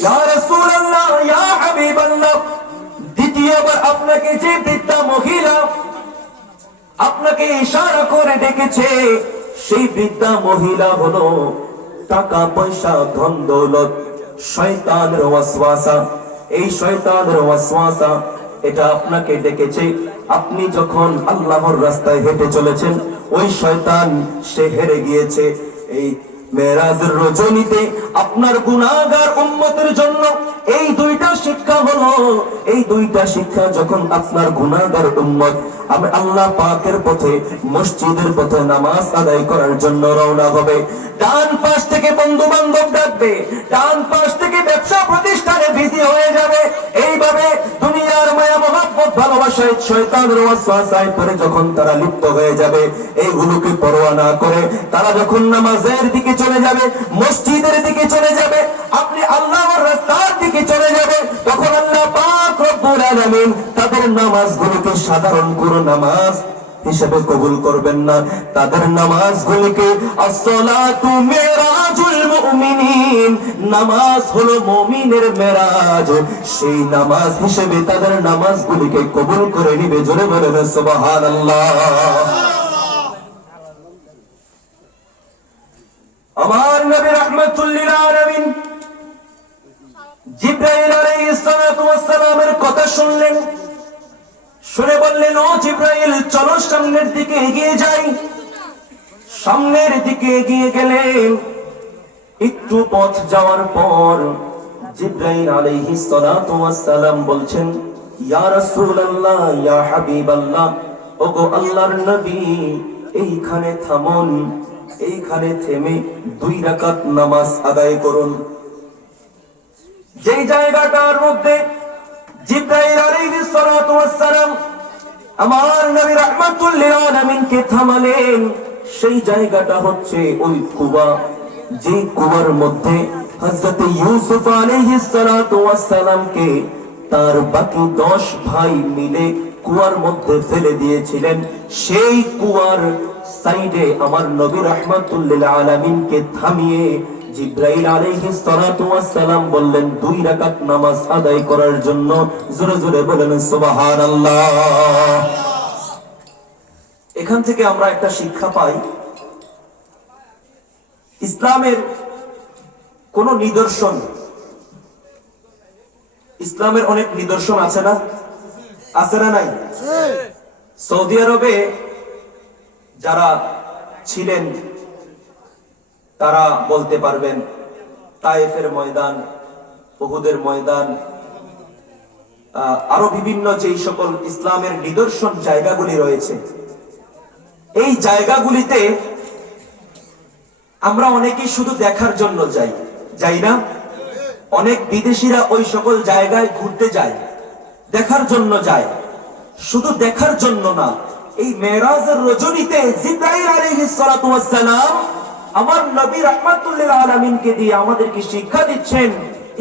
ইয়া রাসূলুল্লাহ, ইয়া হাবিবাল্লাহ, দ্বিতীয়বার আপনাকে যে বৃদ্ধা মহিলা আপনাকে ইশারা করে ডেকেছে, সেই বৃদ্ধা মহিলা হলো টাকা পয়সা, ধন দৌলত, শয়তানের ওয়াসওয়াসা। এই শয়তানের ওয়াসওয়াসা এটা আপনাকে ডেকেছে। আপনি যখন আল্লাহর রাস্তায় হেঁটে চলেছেন, ওই শয়তান সে হেরে গিয়েছে। এই মেরাজের রজনীতে আপনার গুনাহগার উম্মতের জন্য এই দুইটা শিক্ষা হলো। এই দুইটা শিক্ষা যখন আপনার গুনাহগার উম্মত আমি আল্লাহ পাকের পথে, মসজিদের পথে নামাজ আদায় করার জন্য রওনা হবে, ডান পাশ থেকে বন্ধু বান্ধব ডাকবে, ডান পাশ থেকে ব্যবসা প্রতিষ্ঠানে বিজি হয়ে যাবে। এইভাবে দুনিয়ার মায়া মহব্বত ভালোবাসায় শয়তানের ওয়াসওয়াসায় পড়ে যখন তারা লিপ্ত হয়ে যাবে, এইগুলোকে পরোয়া না করে তারা যখন নামাজের দিকে চলে যাবে, মসজিদের দিকে চলে যাবে, আপনি আল্লাহর রাস্তার দিকে চলে যাবে, তখন আল্লাহ পাক রব্বুল আলামিন তাদের নামাজগুলোকে সাধারণ কোনো নামাজ হিসেবে কবুল করবেন না। তাদের নামাজগুলিকে আসসালাতু মিরাজুল মুমিনিন, নামাজ হলো মুমিনের মেরাজ, সেই নামাজ হিসেবে তাদের নামাজগুলিকে কবুল করে নিবে। জোরে বলেন সুবহানাল্লাহ। আমার নবী রাহমাতুল লিল আলামিন জিবরাইল আলাইহিস সালাতু ওয়াস সালামের কথা শুনলেন, শুনে বললেন, ও জিবরাইল, চলো সামনের দিকে এগিয়ে যাই। সামনের দিকে এগিয়ে গেলেন। একটু পথ যাওয়ার পর জিবরাইল আলাইহিস সালাতু ওয়াস সালাম বলছেন, ইয়া রাসূলুল্লাহ, ইয়া হাবিবাল্লাহ, ওগো আল্লাহর নবী, এইখানে থামুন, এইখানে থেমে 2 রাকাত নামাজ আদায় করুন। যেই জায়গাটার মধ্যে জিবরাইল আলাইহিস সালাতু ওয়াস সালাম আমার নবী রাহমাতুল লিল আলামিনকে থামালেন, সেই জায়গাটা হচ্ছে ওই কুয়া, যে কুয়ার মধ্যে হযরত ইউসুফ আলাইহিস সালাতু ওয়াস সালামকে তার বাকি 10 ভাই মিলে কুয়ার মধ্যে ফেলে দিয়েছিলেন। সেই কুয়ার সাইডে আমার নবী রাহমাতুল লিল আলামিনকে থামিয়ে জিবরাইল আলাইহিস সালাতু ওয়াস সালাম বললেন 2 রাকাত নামাজ আদায় করার জন্য। জোরে জোরে বলেন সুবহানাল্লাহ। এখান থেকে আমরা একটা শিক্ষা পাই, ইসলামের কোন নিদর্শন, ইসলামের অনেক নিদর্শন আছে না? আছে না নাই? সৌদি আরবে যারা ছিলেন তারা বলতে পারবেন, তায়েফের ময়দান, উহুদের ময়দান, আরো বিভিন্ন যেই সকল ইসলামের নিদর্শন জায়গাগুলি রয়েছে, এই জায়গাগুলিতে আমরা অনেকেই শুধু দেখার জন্য যাই না? অনেক বিদেশিরা ওই সকল জায়গায় ঘুরতে যায়, দেখার জন্য যায়। শুধু দেখার জন্য না, এই মেরাজের রজনীতে জিবরাইল আলাইহিস সালাতু ওয়াস সালাম আমার নবী রাহমাতুল লিল আলামিনকে দিয়ে আমাদেরকে শিক্ষা দিচ্ছেন,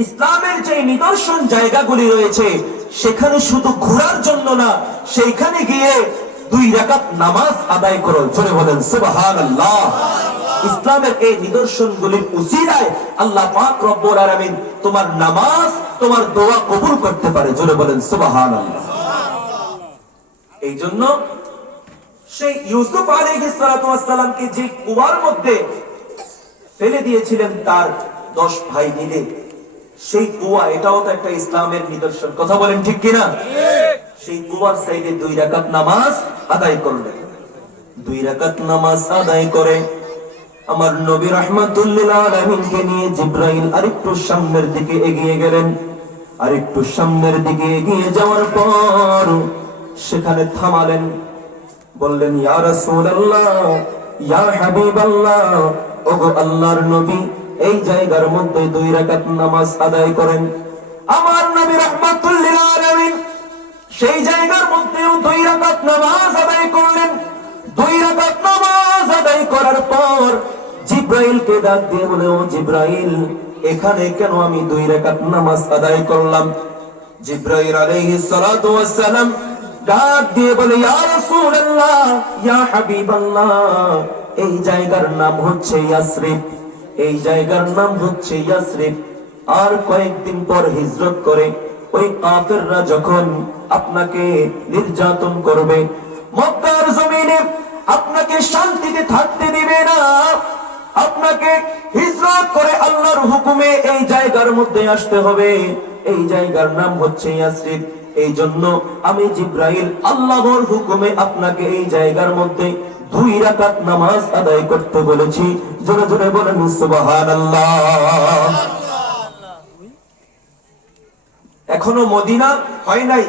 ইসলামের যে নিদর্শন জায়গাগুলি রয়েছে সেখানে শুধু ঘোরার জন্য না, সেইখানে গিয়ে 2 রাকাত নামাজ আদায় করো। জোরে বলেন সুবহানাল্লাহ। ইসলামের এই নিদর্শনগুলির উসিলায় আল্লাহ পাক রব্বুল আলামিন তোমার নামাজ, তোমার দোয়া কবুল করতে পারে। জোরে বলেন সুবহানাল্লাহ। এই জন্য সেই ইউসুফ আলাইহিস সালাতু ওয়াস সালামকে যে কুয়ার মধ্যে ফেলে দিয়েছিলেন তার 10 ভাই মিলে, সেই কুয়া, এটাও তো একটা ইসলামের নিদর্শন। কথা বলেন ঠিক কিনা? সেই কুয়ার সাইডে 2 রাকাত নামাজ আদায় করলেন। 2 রাকাত নামাজ আদায় করে আমার নবী রাহমাতুল লিল আলামিনকে নিয়ে জিবরাইল আরেকটু সামনের দিকে এগিয়ে গেলেন। আরেকটু সামনের দিকে এগিয়ে যাওয়ার পর সেখানে থামালেন, বললেন, ইয়া রাসূলুল্লাহ, ইয়া হাবিবাল্লাহ, ওগো আল্লাহর নবী, এই জায়গার মধ্যে 2 রাকাত নামাজ আদায় করেন। আমার নবী রাহমাতুল লিল আলামিন সেই জায়গার মধ্যেও 2 রাকাত নামাজ আদায় করলেন। 2 রাকাত নামাজ আদায় করার পর জিবরাইলকে ডাক দিয়ে বলে, ও জিবরাইল, এখানে কেন আমি 2 রাকাত নামাজ আদায় করলাম? জিবরাইল আলাইহিস সালাতু ওয়াস সালাম ডাক দিয়ে বলে, ইয়া রাসূলুল্লাহ, ইয়া হাবিবাল্লাহ, এই জায়গার নাম হচ্ছে ইয়াসরিব। এই জায়গার নাম হচ্ছে ইয়াসরিব। আর কয়েকদিন পর হিজরত করে ওই কাফেররা যখন আপনাকে নির্যাতন করবে, মক্কার জমিনে আপনাকে শান্তিতে থাকতে দিবে না, আপনাকে হিজরত করে আল্লাহর হুকুমে এই জায়গার মধ্যে আসতে হবে। এই জায়গার নাম হচ্ছে ইয়াসরিব। এই জন্য আমি জিবরাইল আল্লাহর হুকুমে আপনাকে এই জায়গার মধ্যে 2 রাকাত নামাজ আদায় করতে বলেছি। জোরে জোরে বলেন সুবহানাল্লাহ। এখনো মদিনা হয় নাই।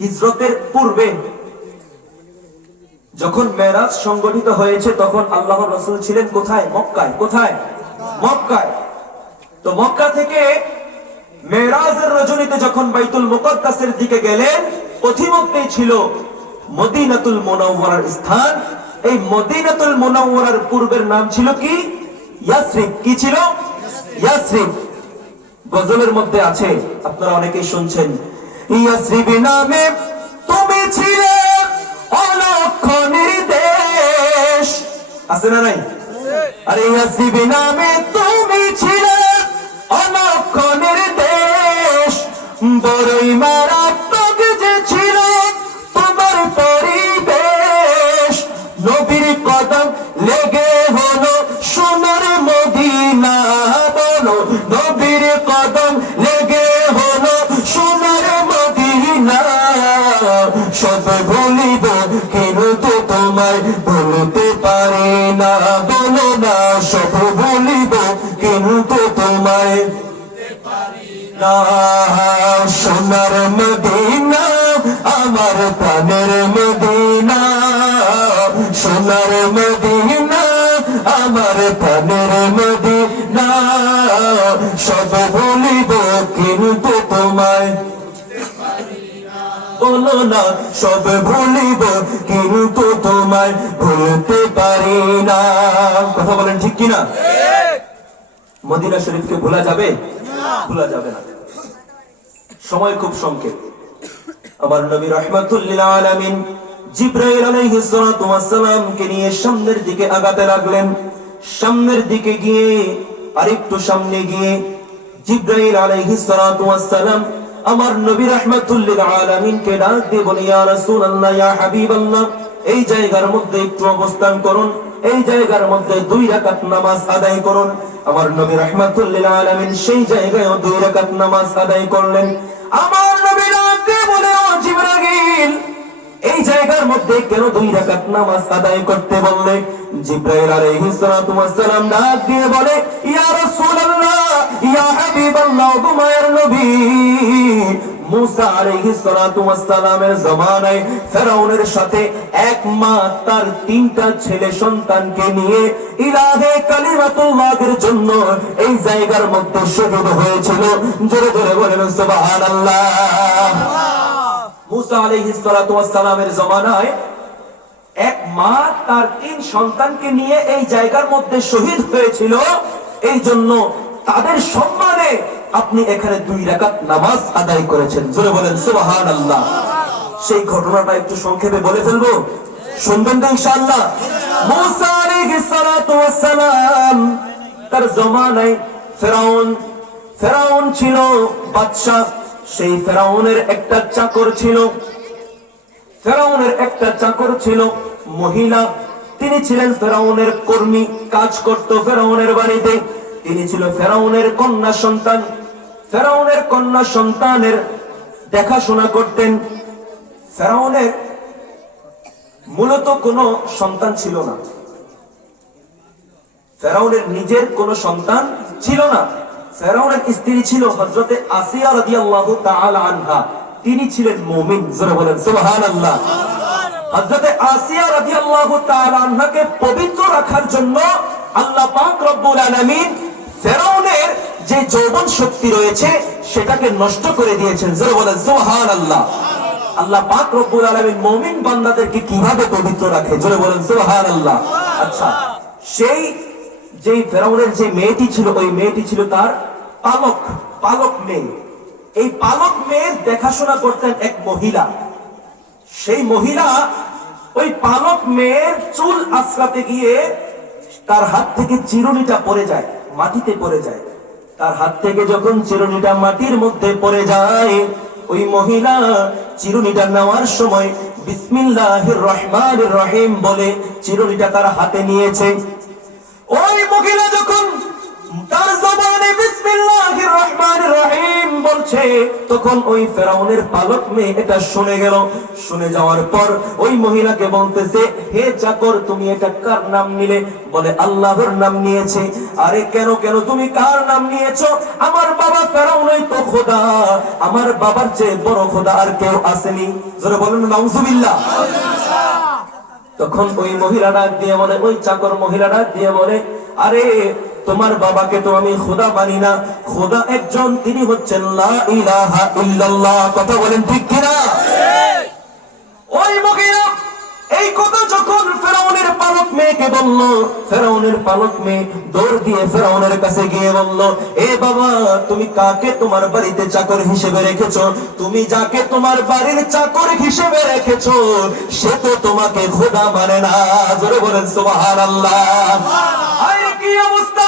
হিজরতের পূর্বে যখন মেরাজ সংগঠিত হয়েছে তখন আল্লাহর রাসূল ছিলেন কোথায়? মক্কায়। কোথায়? মক্কায়। তো মক্কা থেকে মেরাজের রজনীতে যখন বাইতুল মুকাদ্দাসের দিকে গেলেন, পথিমধ্যেই ছিল মদিনাতুল মুনাওয়ারার স্থান। এই মদিনাতুল মুনাওয়ারার পূর্বের নাম ছিল কি? ইয়াসরিব। কি ছিল? ইয়াসরিব। গজলের মধ্যে আছে, আপনারা অনেকেই শুনছেন, ইয়াসরিব নামে তুমি ছিলে অলক্ষণের দেশ। আছে না নাই? আরে ইয়াসরিব নামে তুমি ছিলে অলক্ষণের দেশ। বড়ই মারাত্মক যে ছিল তোমার পরিবেশ। নবীর কদম লেগে হলো সোনার মদিনা। বলো, নবীর কদম লেগে হলো সোনার মদিনা। সব ভুলিব কিন্তু তোমায় ভুলতে পারি না। বলো না, সব ভুলিব কিন্তু তোমায় না। সোনার মদিনা আমার প্রাণের মদিনা। সোনার মদিনা আমার প্রাণের মদিনা। সব ভুলিব কিন্তু তোমায়, বলো না, সব ভুলিব কিন্তু তোমায় ভুলতে পারি না। কথা বলেন ঠিক কিনা? মদিনা শরীফকে ভোলা যাবে? ভোলা যাবে না। সময় খুব সংক্ষেপ। আমার নবী রাহমাতুল লিল আলামিন জিবরাইল আলাইহিস সালাতু ওয়াস সালামকে নিয়ে সামনের দিকে আগাতে লাগলেন। সামনের দিকে গিয়ে, আরেকটু সামনে গিয়ে জিবরাইল আলাইহিস সালাতু ওয়াস সালাম আমার নবী রাহমাতুল লিল আলামিনকে ডাক দিয়ে বলে, ইয়া রাসূলুল্লাহ, ইয়া হাবিবাল্লাহ, এই জায়গার মধ্যে একটু অবস্থান করুন। এই জায়গার মধ্যে 2 রাকাত নামাজ আদায় করুন। আমার নবী রাহমাতুল লিল আলামিন সেই জায়গায় 2 রাকাত নামাজ আদায় করলেন। আমার নবী ডাক দিয়ে বলে, ও জিবরাইল, এই জায়গার মধ্যে কেন 2 রাকাত নামাজ আদায় করতে বললে? জিবরাইল আলাইহিস সালাতু ওয়াস সালাম ডাক দিয়ে বলে, ইয়া রাসূলুল্লাহ, ইয়া হাবিবাল্লাহ, ও মায়ের নবী, মুসা আলাইহিস সালাতু ওয়াস সালামের জামানায় ফেরাউনের সাথে এক মা তার 3টা ছেলে সন্তানকে নিয়ে ইলাহে কালিমাতুল্লাহের জন্য এই জায়গার মধ্যে শহীদ হয়েছিল। জোরে জোরে বলেন সুবহানাল্লাহ। মুসা আলাইহিস সালাতু ওয়াস সালামের জামানায় এক মা তার 3 সন্তানকে নিয়ে এই জায়গার মধ্যে শহীদ হয়েছিল। এই জন্য তাদের সম্মানে আপনি এখানে 2 রাকাত নামাজ আদায় করেছেন। জোরে বলেন সুবহানাল্লাহ। সেই ঘটনাটা একটু সংক্ষেপে বলে ফেলবো, শুনবেন তো ইনশাআল্লাহ। মুসা আলাইহিস সালাতু ওয়াস সালাম তার জামানায় ফেরাউন ছিল বাদশা। সেই ফেরাউনের একটা চাকর ছিল। ফেরাউনের একটা চাকর ছিল মহিলা, তিনি ছিলেন ফেরাউনের কর্মী, কাজ করত ফেরাউনের বাড়িতে। তিনি ছিল ফেরাউনের কন্যা সন্তান। ফেরাউনের কন্যা সন্তানের দেখাশোনা করতেন। ফেরাউনের মূলত কোনো সন্তান ছিল না, ফেরাউনের নিজের কোনো সন্তান ছিল না। ফেরাউনের স্ত্রী ছিল হযরতে আসিয়া রাদিয়াল্লাহু তাআলা আনহা, তিনি ছিলেন মুমিন। জোরে বলেন সুবহানাল্লাহ। হযরতে আসিয়া রাদিয়াল্লাহু তাআলা আনহাকে পবিত্র রাখার জন্য আল্লাহ পাক রব্বুল আলামিন ফেরাউনের যে যৌবন শক্তি রয়েছে সেটাকে নষ্ট করে দিয়েছেন। জোরে বলেন সুবহানাল্লাহ। আল্লাহ পাক রব্বুল আলামিন মুমিন বান্দাদেরকে কিভাবে পবিত্র রাখে, জোরে বলেন সুবহানাল্লাহ। আচ্ছা, সেই যেই ফেরাউনের যে মেয়েটি ছিল, ওই মেয়েটি ছিল তার পালক মেয়ে। এই পালক মেয়ের দেখাশোনা করতেন এক মহিলা। সেই মহিলা ওই পালক মেয়ের চুল আঁচড়াতে গিয়ে তার হাত থেকে চিরুনিটা পড়ে যায়, মাটিতে পড়ে যায়। তার হাত থেকে যখন চিরুনিটা মাটির মধ্যে পড়ে যায়, ওই মহিলা চিরুনিটা নেওয়ার সময় বিসমিল্লাহির রহমানির রহিম বলে চিরুনিটা তার হাতে নিয়েছে। ওই মহিলা যখন তার জবানে বিসমিল্লাহির রহমানির রহিম বলছে, তখন ওই ফেরাউনের পালক মেয়ে এটা শুনে গেল। শুনে যাওয়ার পর ওই মহিলাকে বলতেছে, হে চাকর, তুমি এটা কার নাম নিলে? বলে আল্লাহর নাম নিয়েছে। আরে কেন তুমি কার নাম নিয়েছো? আমার বাবা ফেরাউনই তো খোদা, আমার বাবার চেয়ে বড় খোদা আর কেউ আসেনি। জোরে বলেন নাউজুবিল্লাহ। তখন ওই মহিলা ডাক দিয়ে বলে, ওই চাকর মহিলা ডাক দিয়ে বলে, আরে তোমার বাবাকে তো আমি খোদা মানি না, খোদা একজন, তিনি হচ্ছেন লা ইলাহা ইল্লাল্লাহ। কথা বলেন ঠিক কিনা? ওই মহিলা এই কথা যখন ফেরাউনের পালক মেয়েকে বলল, ফেরাউনের পালক মেয়ে দৌড় দিয়ে ফেরাউনের কাছে গিয়ে বলল, এ বাবা, তুমি কাকে তোমার বাড়িতে চাকর হিসেবে রেখেছো? তুমি যাকে তোমার বাড়ির চাকর হিসেবে রেখেছো সে তো তোমাকে খোদা মানে না। জোরে বলেন সুবহানাল্লাহ। আরে কি অবস্থা!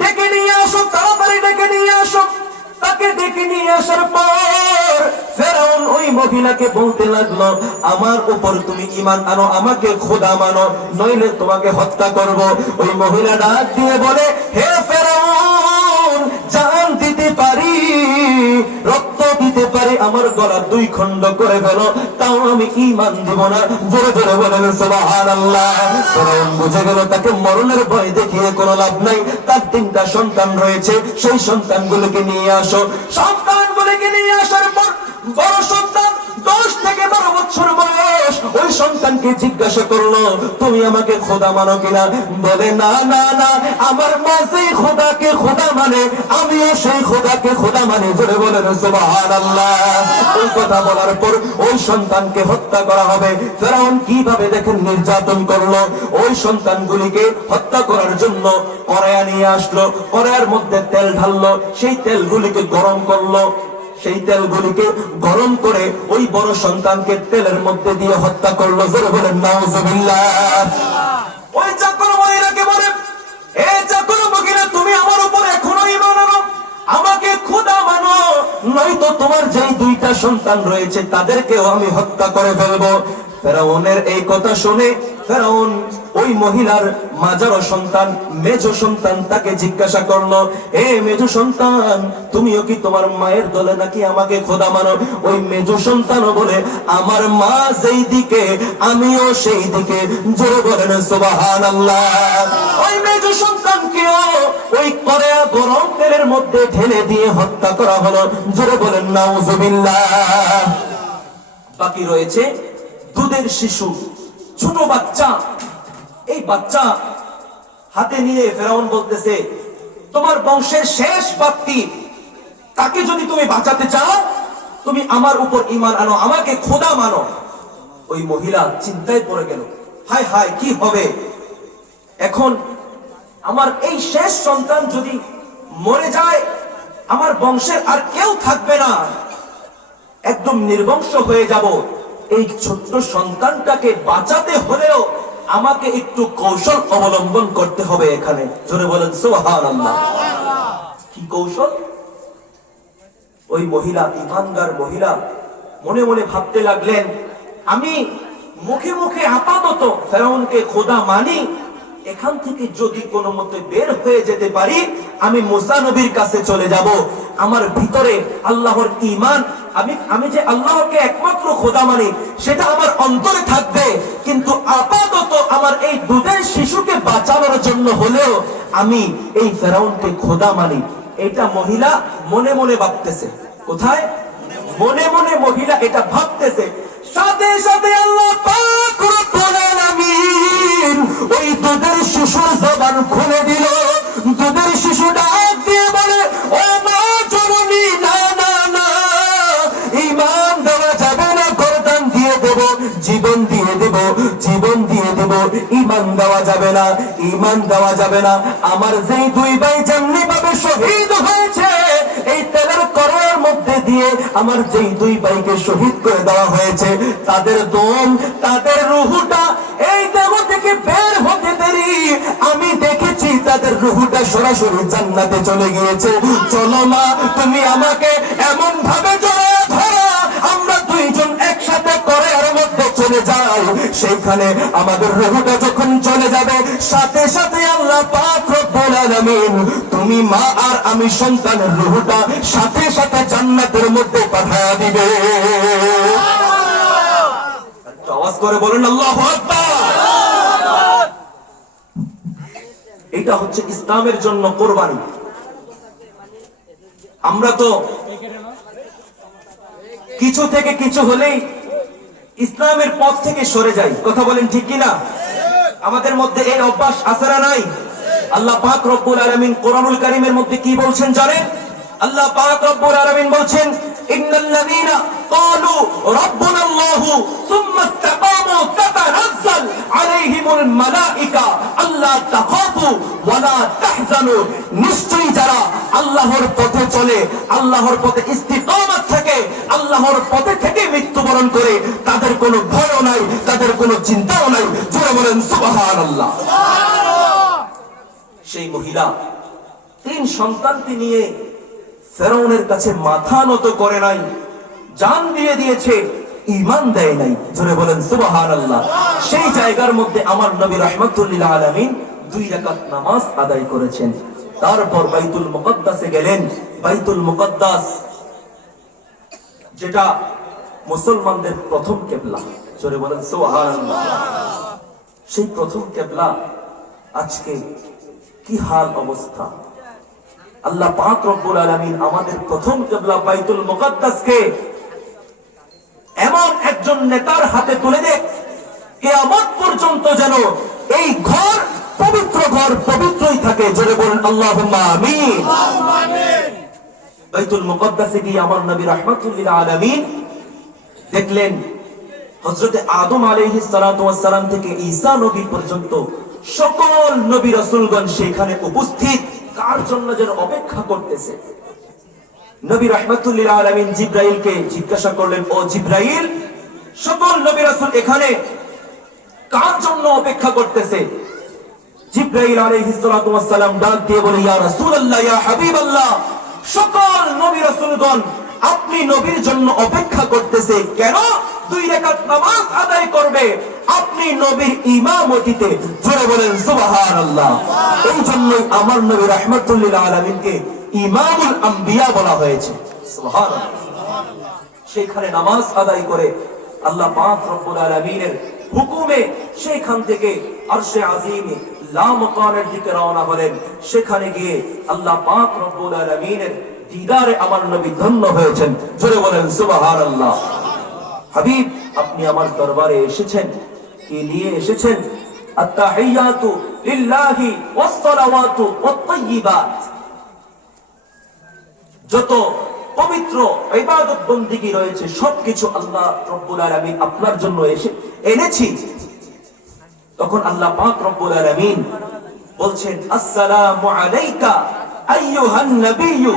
ডেকে নিয়ে আসো, তাড়াতাড়ি ডেকে নিয়ে আসো। তাকে ডেকে নিয়ে আসার পর ফেরাউন ওই মহিলাকে বলতে লাগলো, আমার উপর তুমি ঈমান আনো, আমাকে খোদা মানো, নইলে তোমাকে হত্যা করব। ওই মহিলা ডাক দিয়ে বলে, হে ফেরাউন, জান দিতে পারি, রক্ত দিতে পারি, আমার গলা 2 খণ্ড করে ফেলো, তাও আমি ঈমান দেব না। জোরে জোরে বলেন সুবহানাল্লাহ। ফেরাউন বুঝে গেল তাকে মরণের ভয় দেখিয়ে কোনো লাভ নাই। তার 3টা সন্তান রয়েছে, সেই সন্তানগুলোকে নিয়ে আসো। সন্তানগুলোকে নিয়ে আসার পর বড় সন্তান 10 থেকে 12 বছর বয়স, ওই সন্তানকে জিজ্ঞাসা করলো, তুমি আমাকে খোদা মানো কিনা? বলে, না না না, আমার মা সেই খোদাকে খোদা মানে, আমিও সেই খোদাকে খোদা মানে। জোরে বলেন সুবহানাল্লাহ। ওই কথা বলার পর ওই সন্তানকে হত্যা করা হবে। ফেরাউন কিভাবে দেখেন নির্যাতন করলো। ওই সন্তানগুলিকে হত্যা করার জন্য কড়াইয়া নিয়ে আসলো, কড়াইয়ের মধ্যে তেল ঢাললো, সেই তেলগুলিকে গরম করলো। সেই তেলগুলিকে গরম করে ওই বড় সন্তানকে তেলের মধ্যে দিয়ে হত্যা করলো। জোরে বলেন নাউজুবিল্লাহ। ওই চাকর মহিলাকে বলে, এ চাকর মহিলা, তুমি আমার উপর এখনো ঈমান আনো, আমাকে খোদা মানো, নয়তো তোমার যেই 2টা সন্তান রয়েছে তাদেরকেও আমি হত্যা করে ফেলবো। ফেরাউনের এই কথা শুনে ফেরাউন ওই মহিলার মাজারো সন্তান, মেজ সন্তান, তাকে জিজ্ঞাসা করলো, এ মেজ সন্তান, তুমিও কি তোমার মায়ের দলে নাকি আমাকে খোদা মানো? ওই মেজ সন্তানও বলে, আমার মা যেই দিকে আমিও সেই দিকে। জোরে বলেন সুবহানাল্লাহ। ওই মেজ সন্তানকেও ওই কড়াইয়া গরম তেলের মধ্যে ঢেলে দিয়ে হত্যা করা হলো। জোরে বলেন নাউজুবিল্লাহ। বাকি রয়েছে দুধের শিশু, ছোট বাচ্চা। এই বাচ্চা হাতে নিয়ে ফেরাউন বলতেছে, তোমার বংশের শেষ ব্যক্তি, তাকে যদি তুমি বাঁচাতে চাও, তুমি আমার উপর ঈমান আনো, আমাকে খোদা মানো। ওই মহিলা চিন্তায় পড়ে গেল, হায় হায়, কি হবে এখন? আমার এই শেষ সন্তান যদি মরে যায়, আমার বংশের আর কেউ থাকবে না, একদম নির্বংশ হয়ে যাব। এই ছোট্ট সন্তানটাকে বাঁচাতে হলেও আমাকে একটু কৌশল অবলম্বন করতে হবে এখানে। জোরে বলেন সুবহানাল্লাহ। কি কৌশল? ওই মহিলা, ঈমানদার মহিলা, মনে মনে ভাবতে লাগলেন, আমি মুখে মুখে আপাতত ফেরাউনকে খোদা মানি, এখান থেকে যদি কোনো মতে বের হয়ে যেতে পারি, আমি মুসা নবীর কাছে চলে যাব। আমার ভিতরে আল্লাহর ঈমান, আমি যে আল্লাহকে একমাত্র খোদা মানি, সেটা আমার অন্তরে থাকবে। কিন্তু আপাতত আমার এই দুধের শিশুকে বাঁচানোর জন্য হলেও আমি এই ফেরাউনকে খোদা মানি। এটা মহিলা মনে মনে ভাবতেছে। কোথায়? মনে মনে মহিলা এটা ভাবতেছে। সাথে সাথে আল্লাহ পাক রব্বুল আলামিন ওই দুধের শিশুর জবান খুলে দিল। দুধের শিশু ডাক দিয়ে বলে, ও মা জননী, না না না, ঈমান দেওয়া যাবে না, গর্দান দিয়ে দেব, জীবন দিয়ে দেব, জীবন দিয়ে দেব, ঈমান দেওয়া যাবে না, ঈমান দেওয়া যাবে না। আমার যেই দুই ভাই যেমনি ভাবে শহীদ হয়েছে, এই তেলের কড়াইয়ের মধ্যে দিয়ে আমার যেই দুই ভাইকে শহীদ করে দেওয়া হয়েছে, তাদের দম, তাদের রুহটা এই দেহ থেকে বের হতে দেরি, আমি দেখেছি তাদের রুহটা সরাসরি জান্নাতে চলে গিয়েছে। চলো মা, তুমি আমাকে এমন ভাবে জড়িয়ে ধরো, আমরা দুইজন একসাথে কড়াইয়ের মধ্যে চলে যাই। সেইখানে আমাদের রুহটা যখন চলে যাবে, সাথে সাথে আল্লাহ পাক রব্বুল আলামিন তুমি মা আর আমি সন্তানের রুহটা সাথে সাথে জান্নাতের মধ্যে পাঠিয়ে দিবে। আওয়াজ করে বলেন আল্লাহু আকবার। এটা হচ্ছে ইসলামের জন্য কোরবানি। আমরা তো কিছু থেকে কিছু হলেই ইসলামের পথ থেকে সরে যাই। কথা বলেন ঠিক কিনা? আমাদের মধ্যে এই অভ্যাস আছে না নাই? আল্লাহ পাক রব্বুল আলামিন কোরআনুল কারীমের মধ্যে কি বলছেন জানেন? আল্লাহ পাক রব্বুল আলামিন বলছেন, ইন্নাল্লাযীনা ক্বালু রাব্বুনাল্লাহু সুম্মা ইসতাকামু তাতানাজ্জাল আলাইহিমুল মালায়েকা আল্লা তাখাফু ওয়া লা তাহজানু। নিশ্চয়ই যারা আল্লাহর পথে চলে, আল্লাহর পথে ইস্তিকামত থাকে, আল্লাহর পথে থেকে মৃত্যুবরণ করে, তাদের কোনো ভয়ও নাই, তাদের কোনো চিন্তাও নাই। জোরে বলেন সুবহানাল্লাহ। সেই মহিলা 3 সন্তানকে নিয়ে ফেরাউনের কাছে মাথা নত করে নাই, জান দিয়ে দিয়েছে, ঈমান দেয় নাই। জোরে বলেন সুবহানাল্লাহ। সেই জায়গার মধ্যে আমার নবী রাহমাতুল লিল আলামিন 2 রাকাত নামাজ আদায় করেছেন। তারপর বাইতুল মুকদ্দাসে গেলেন। বাইতুল মুকদ্দাস যেটা মুসলমানদের প্রথম কিবলা। জোরে বলেন সুবহানাল্লাহ। সেই প্রথম কিবলা আজকে কি হাল অবস্থা! আল্লাহ পাক রব্বুল আলামিন আমাদের প্রথম কিবলা বাইতুল মুকদ্দাসকে এমন একজন নেতার হাতে তুলে দেন, কিয়ামত পর্যন্ত যেন এই ঘর পবিত্র, ঘর পবিত্রই থাকে। জোরে বলেন আল্লাহুম্মা আমিন। বাইতুল মুকদ্দাসে গিয়ে আমার নবী রাহমাতুল লিল আলামিন দেখলেন হযরত আদম আলাইহিস সালাতু ওয়াস সালাম থেকে ঈসা নবী পর্যন্ত সকল নবী রাসূলগণ সেখানে উপস্থিত, কার জন্য যেন অপেক্ষা করতেছে। নবী রাহমাতুল লিল আলামিন জিবরাইলকে জিজ্ঞাসা করলেন, ও জিবরাইল, সকল নবী রাসূল এখানে কার জন্য অপেক্ষা করতেছে? জিবরাইল আলাইহিস সালাতু ওয়াস সালাম ডাক দিয়ে বলে, ইয়া রাসূলুল্লাহ, ইয়া হাবিবাল্লাহ, সকল নবী রাসূলগণ আপনি নবীর জন্য অপেক্ষা করতেছে। কেন? 2 রাকাত নামাজ আদায় করবে আপনি নবীর ইমামতিতে। জোরে বলেন সুবহানাল্লাহ। এই জন্যই আমার নবী রাহমাতুল লিল আলামিনকে ইমামুল আম্বিয়া বলা হয়েছে। সুবহানাল্লাহ। সেখানে নামাজ আদায় করে আল্লাহ পাক রব্বুল আলামিনের হুকুমে সেখান থেকে আরশে আজিমে লা মাকানের দিকে রওনা হলেন। সেখানে গিয়ে আল্লাহ পাক রব্বুল আলামিনের দিদারে আমার নবী ধন্য হয়েছেন। জোরে বলেন সুবহানাল্লাহ। হাবিব, আপনি আমার দরবারে এসেছেন, কি নিয়ে এসেছেন? আত-তাহিয়াতু লিল্লাহি ওয়াস-সালাওয়াতু ওয়াত-তাইয়্যিবাত। যত পবিত্র ইবাদত বন্দেগী রয়েছে সবকিছু আল্লাহ রব্বুল আলামিন আপনার জন্য এনেছি। তখন আল্লাহ পাক রব্বুল আলামিন বলছেন, আসসালামু আলাইকা আইয়ুহান নাবিয়্যু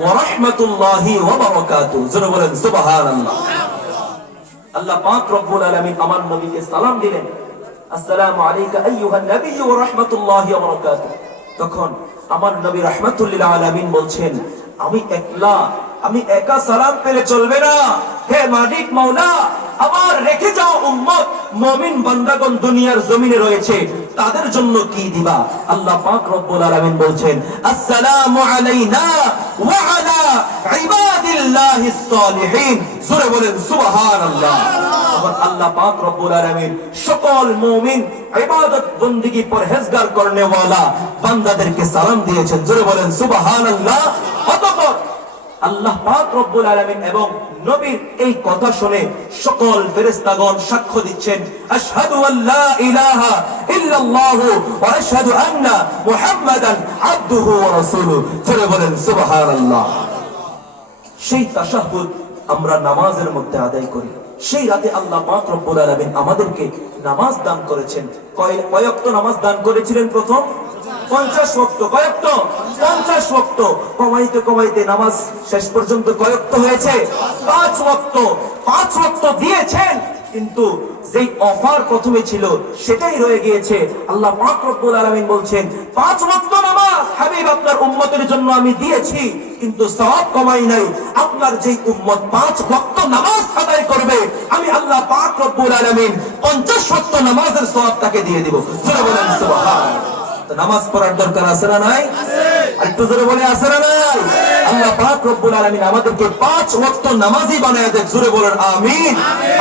ওয়া রাহমাতুল্লাহি ওয়া বারাকাতুহু। জোরে বলেন সুবহানাল্লাহ। আল্লাহ পাক রব্বুল আলামিন আমার নবীকে সালাম দিলেন, আসসালামু আলাইকা আইয়ুহান নাবিয়্যু ওয়া রাহমাতুল্লাহি ওয়া বারাকাতুহু। তখন আমার নবী রাহমাতুল লিল আলামিন বলছেন, আমি একা সালাম পেলে চলবে না, হে মালিক মাওলা, আমার রেখে যাও উম্মত মুমিন বান্দাগণ দুনিয়ার জমিনে রয়েছে, তাদের জন্য কি দিবা? আল্লাহ পাক রব্বুল আলামিন বলছেন, আসসালামু আলাইনা ওয়া আলা ইবাদিল্লাহিস সালিহিন। সূরা বলেন সুবহানাল্লাহ। আল্লাহ পাক রব্বুল আলামিন সকল মুমিন ইবাদত বندگی পরহেজগার করনে ওয়ালা বান্দাদেরকে সালাম দিয়েছেন। জোরে বলেন সুবহানাল্লাহ। অতঃপর আল্লাহ পাক রব্বুল আলামিন এবং নবীর এই কথা শুনে সকল ফেরেশতাগণ সাক্ষ্য দিচ্ছেন, আশহাদু আল্লা ইলাহা ইল্লাল্লাহু ওয়া আশহাদু আন্না মুহাম্মাদান আবদুহু ওয়া রাসূলুহু। জোরে বলেন সুবহানাল্লাহ। সেই তাশাহুদ আমরা নামাজের মধ্যে আদায় করি। সেই রাতে আল্লাহ পাক রব্বুল আলামিন আমাদেরকে নামাজ দান করেছেন। কয় ওয়াক্ত নামাজ দান করেছিলেন? প্রথম 50 ওয়াক্ত। কয় ওয়াক্ত? 50 ওয়াক্ত। কমাইতে কমাইতে নামাজ শেষ পর্যন্ত কয় ওয়াক্ত হয়েছে? 5 ওয়াক্ত। 5 ওয়াক্ত দিয়েছেন, কিন্তু যেই অফার প্রথমে ছিল সেটাই রয়ে গিয়েছে। আল্লাহ পাক রব্বুল আলামিন বলছেন, 5 ওয়াক্ত নামাজ হাবিব আপনার উম্মতের জন্য আমি দিয়েছি, কিন্তু সওয়াব কমাই নাই। আপনার যেই উম্মত 5 ওয়াক্ত নামাজ আদায় করবে, আমি আল্লাহ পাক রব্বুল আলামিন 50 ওয়াক্ত নামাজের সওয়াব তাকে দিয়ে দিব। জোরে বলেন সুবহানাল্লাহ। তো নামাজ পড়ার দরকার আছে না নাই? একটু জোরে বলে আছে না নাই? আল্লাহ পাক রব্বুল আলামিন আমাদেরকে 5 ওয়াক্ত নামাজি বানায় দেন। জোরে বলেন আমিন।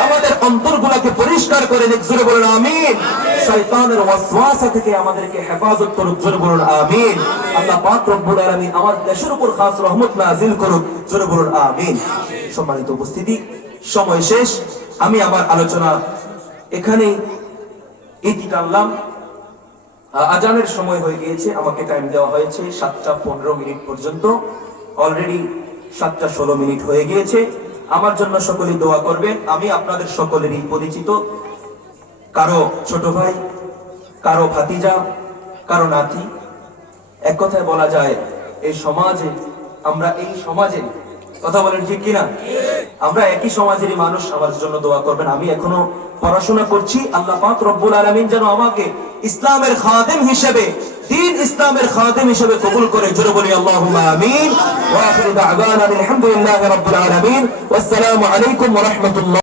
আমাদের অন্তরগুলোকে পরিষ্কার করে দেন। জোরে বলেন আমিন। শয়তানের ওয়াসওয়াসা থেকে আমাদেরকে হেফাজত করুক। জোরে বলেন আমিন। আল্লাহ পাক রব্বুল আলামিন আমাদের দেশের উপর খাস রহমত নাযিল করুক। জোরে বলেন আমিন। সম্মানিত উপস্থিতি, সময় শেষ। আমি আমার আলোচনা এখানেই ইতি টানলাম। আজানের সময় হয়ে গিয়েছে। আমাকে টাইম দেওয়া হয়েছে 7:15 পর্যন্ত। অলরেডি 7:16 হয়ে গিয়েছে। আমার জন্য সকলেই দোয়া করবেন। আমি আপনাদের সকলেরই পরিচিত, কারো ছোট ভাই, কারো ভাতিজা, কারো নাতি। এক কথায় বলা যায় এই সমাজে, আমরা এই সমাজে, কথা বলেন ঠিক কিনা, আমরা একই সমাজেরই মানুষ। আমার জন্য দোয়া করবেন। আমি এখনো পড়াশোনা করছি। আল্লাহ পাক রব্বুল আলামিন যেন আমাকে ইসলামের খাদেম হিসেবে, দ্বীন ইসলামের খাদেম হিসেবে কবুল করে। জোরে বলি আল্লাহুম্মা আমিন। ওয়া আখিরু দা'ওয়ানা আলহামদুলিল্লাহি রাব্বিল আলামিন। ওয়াসসালামু আলাইকুম ওয়া রাহমাতুল্লাহ।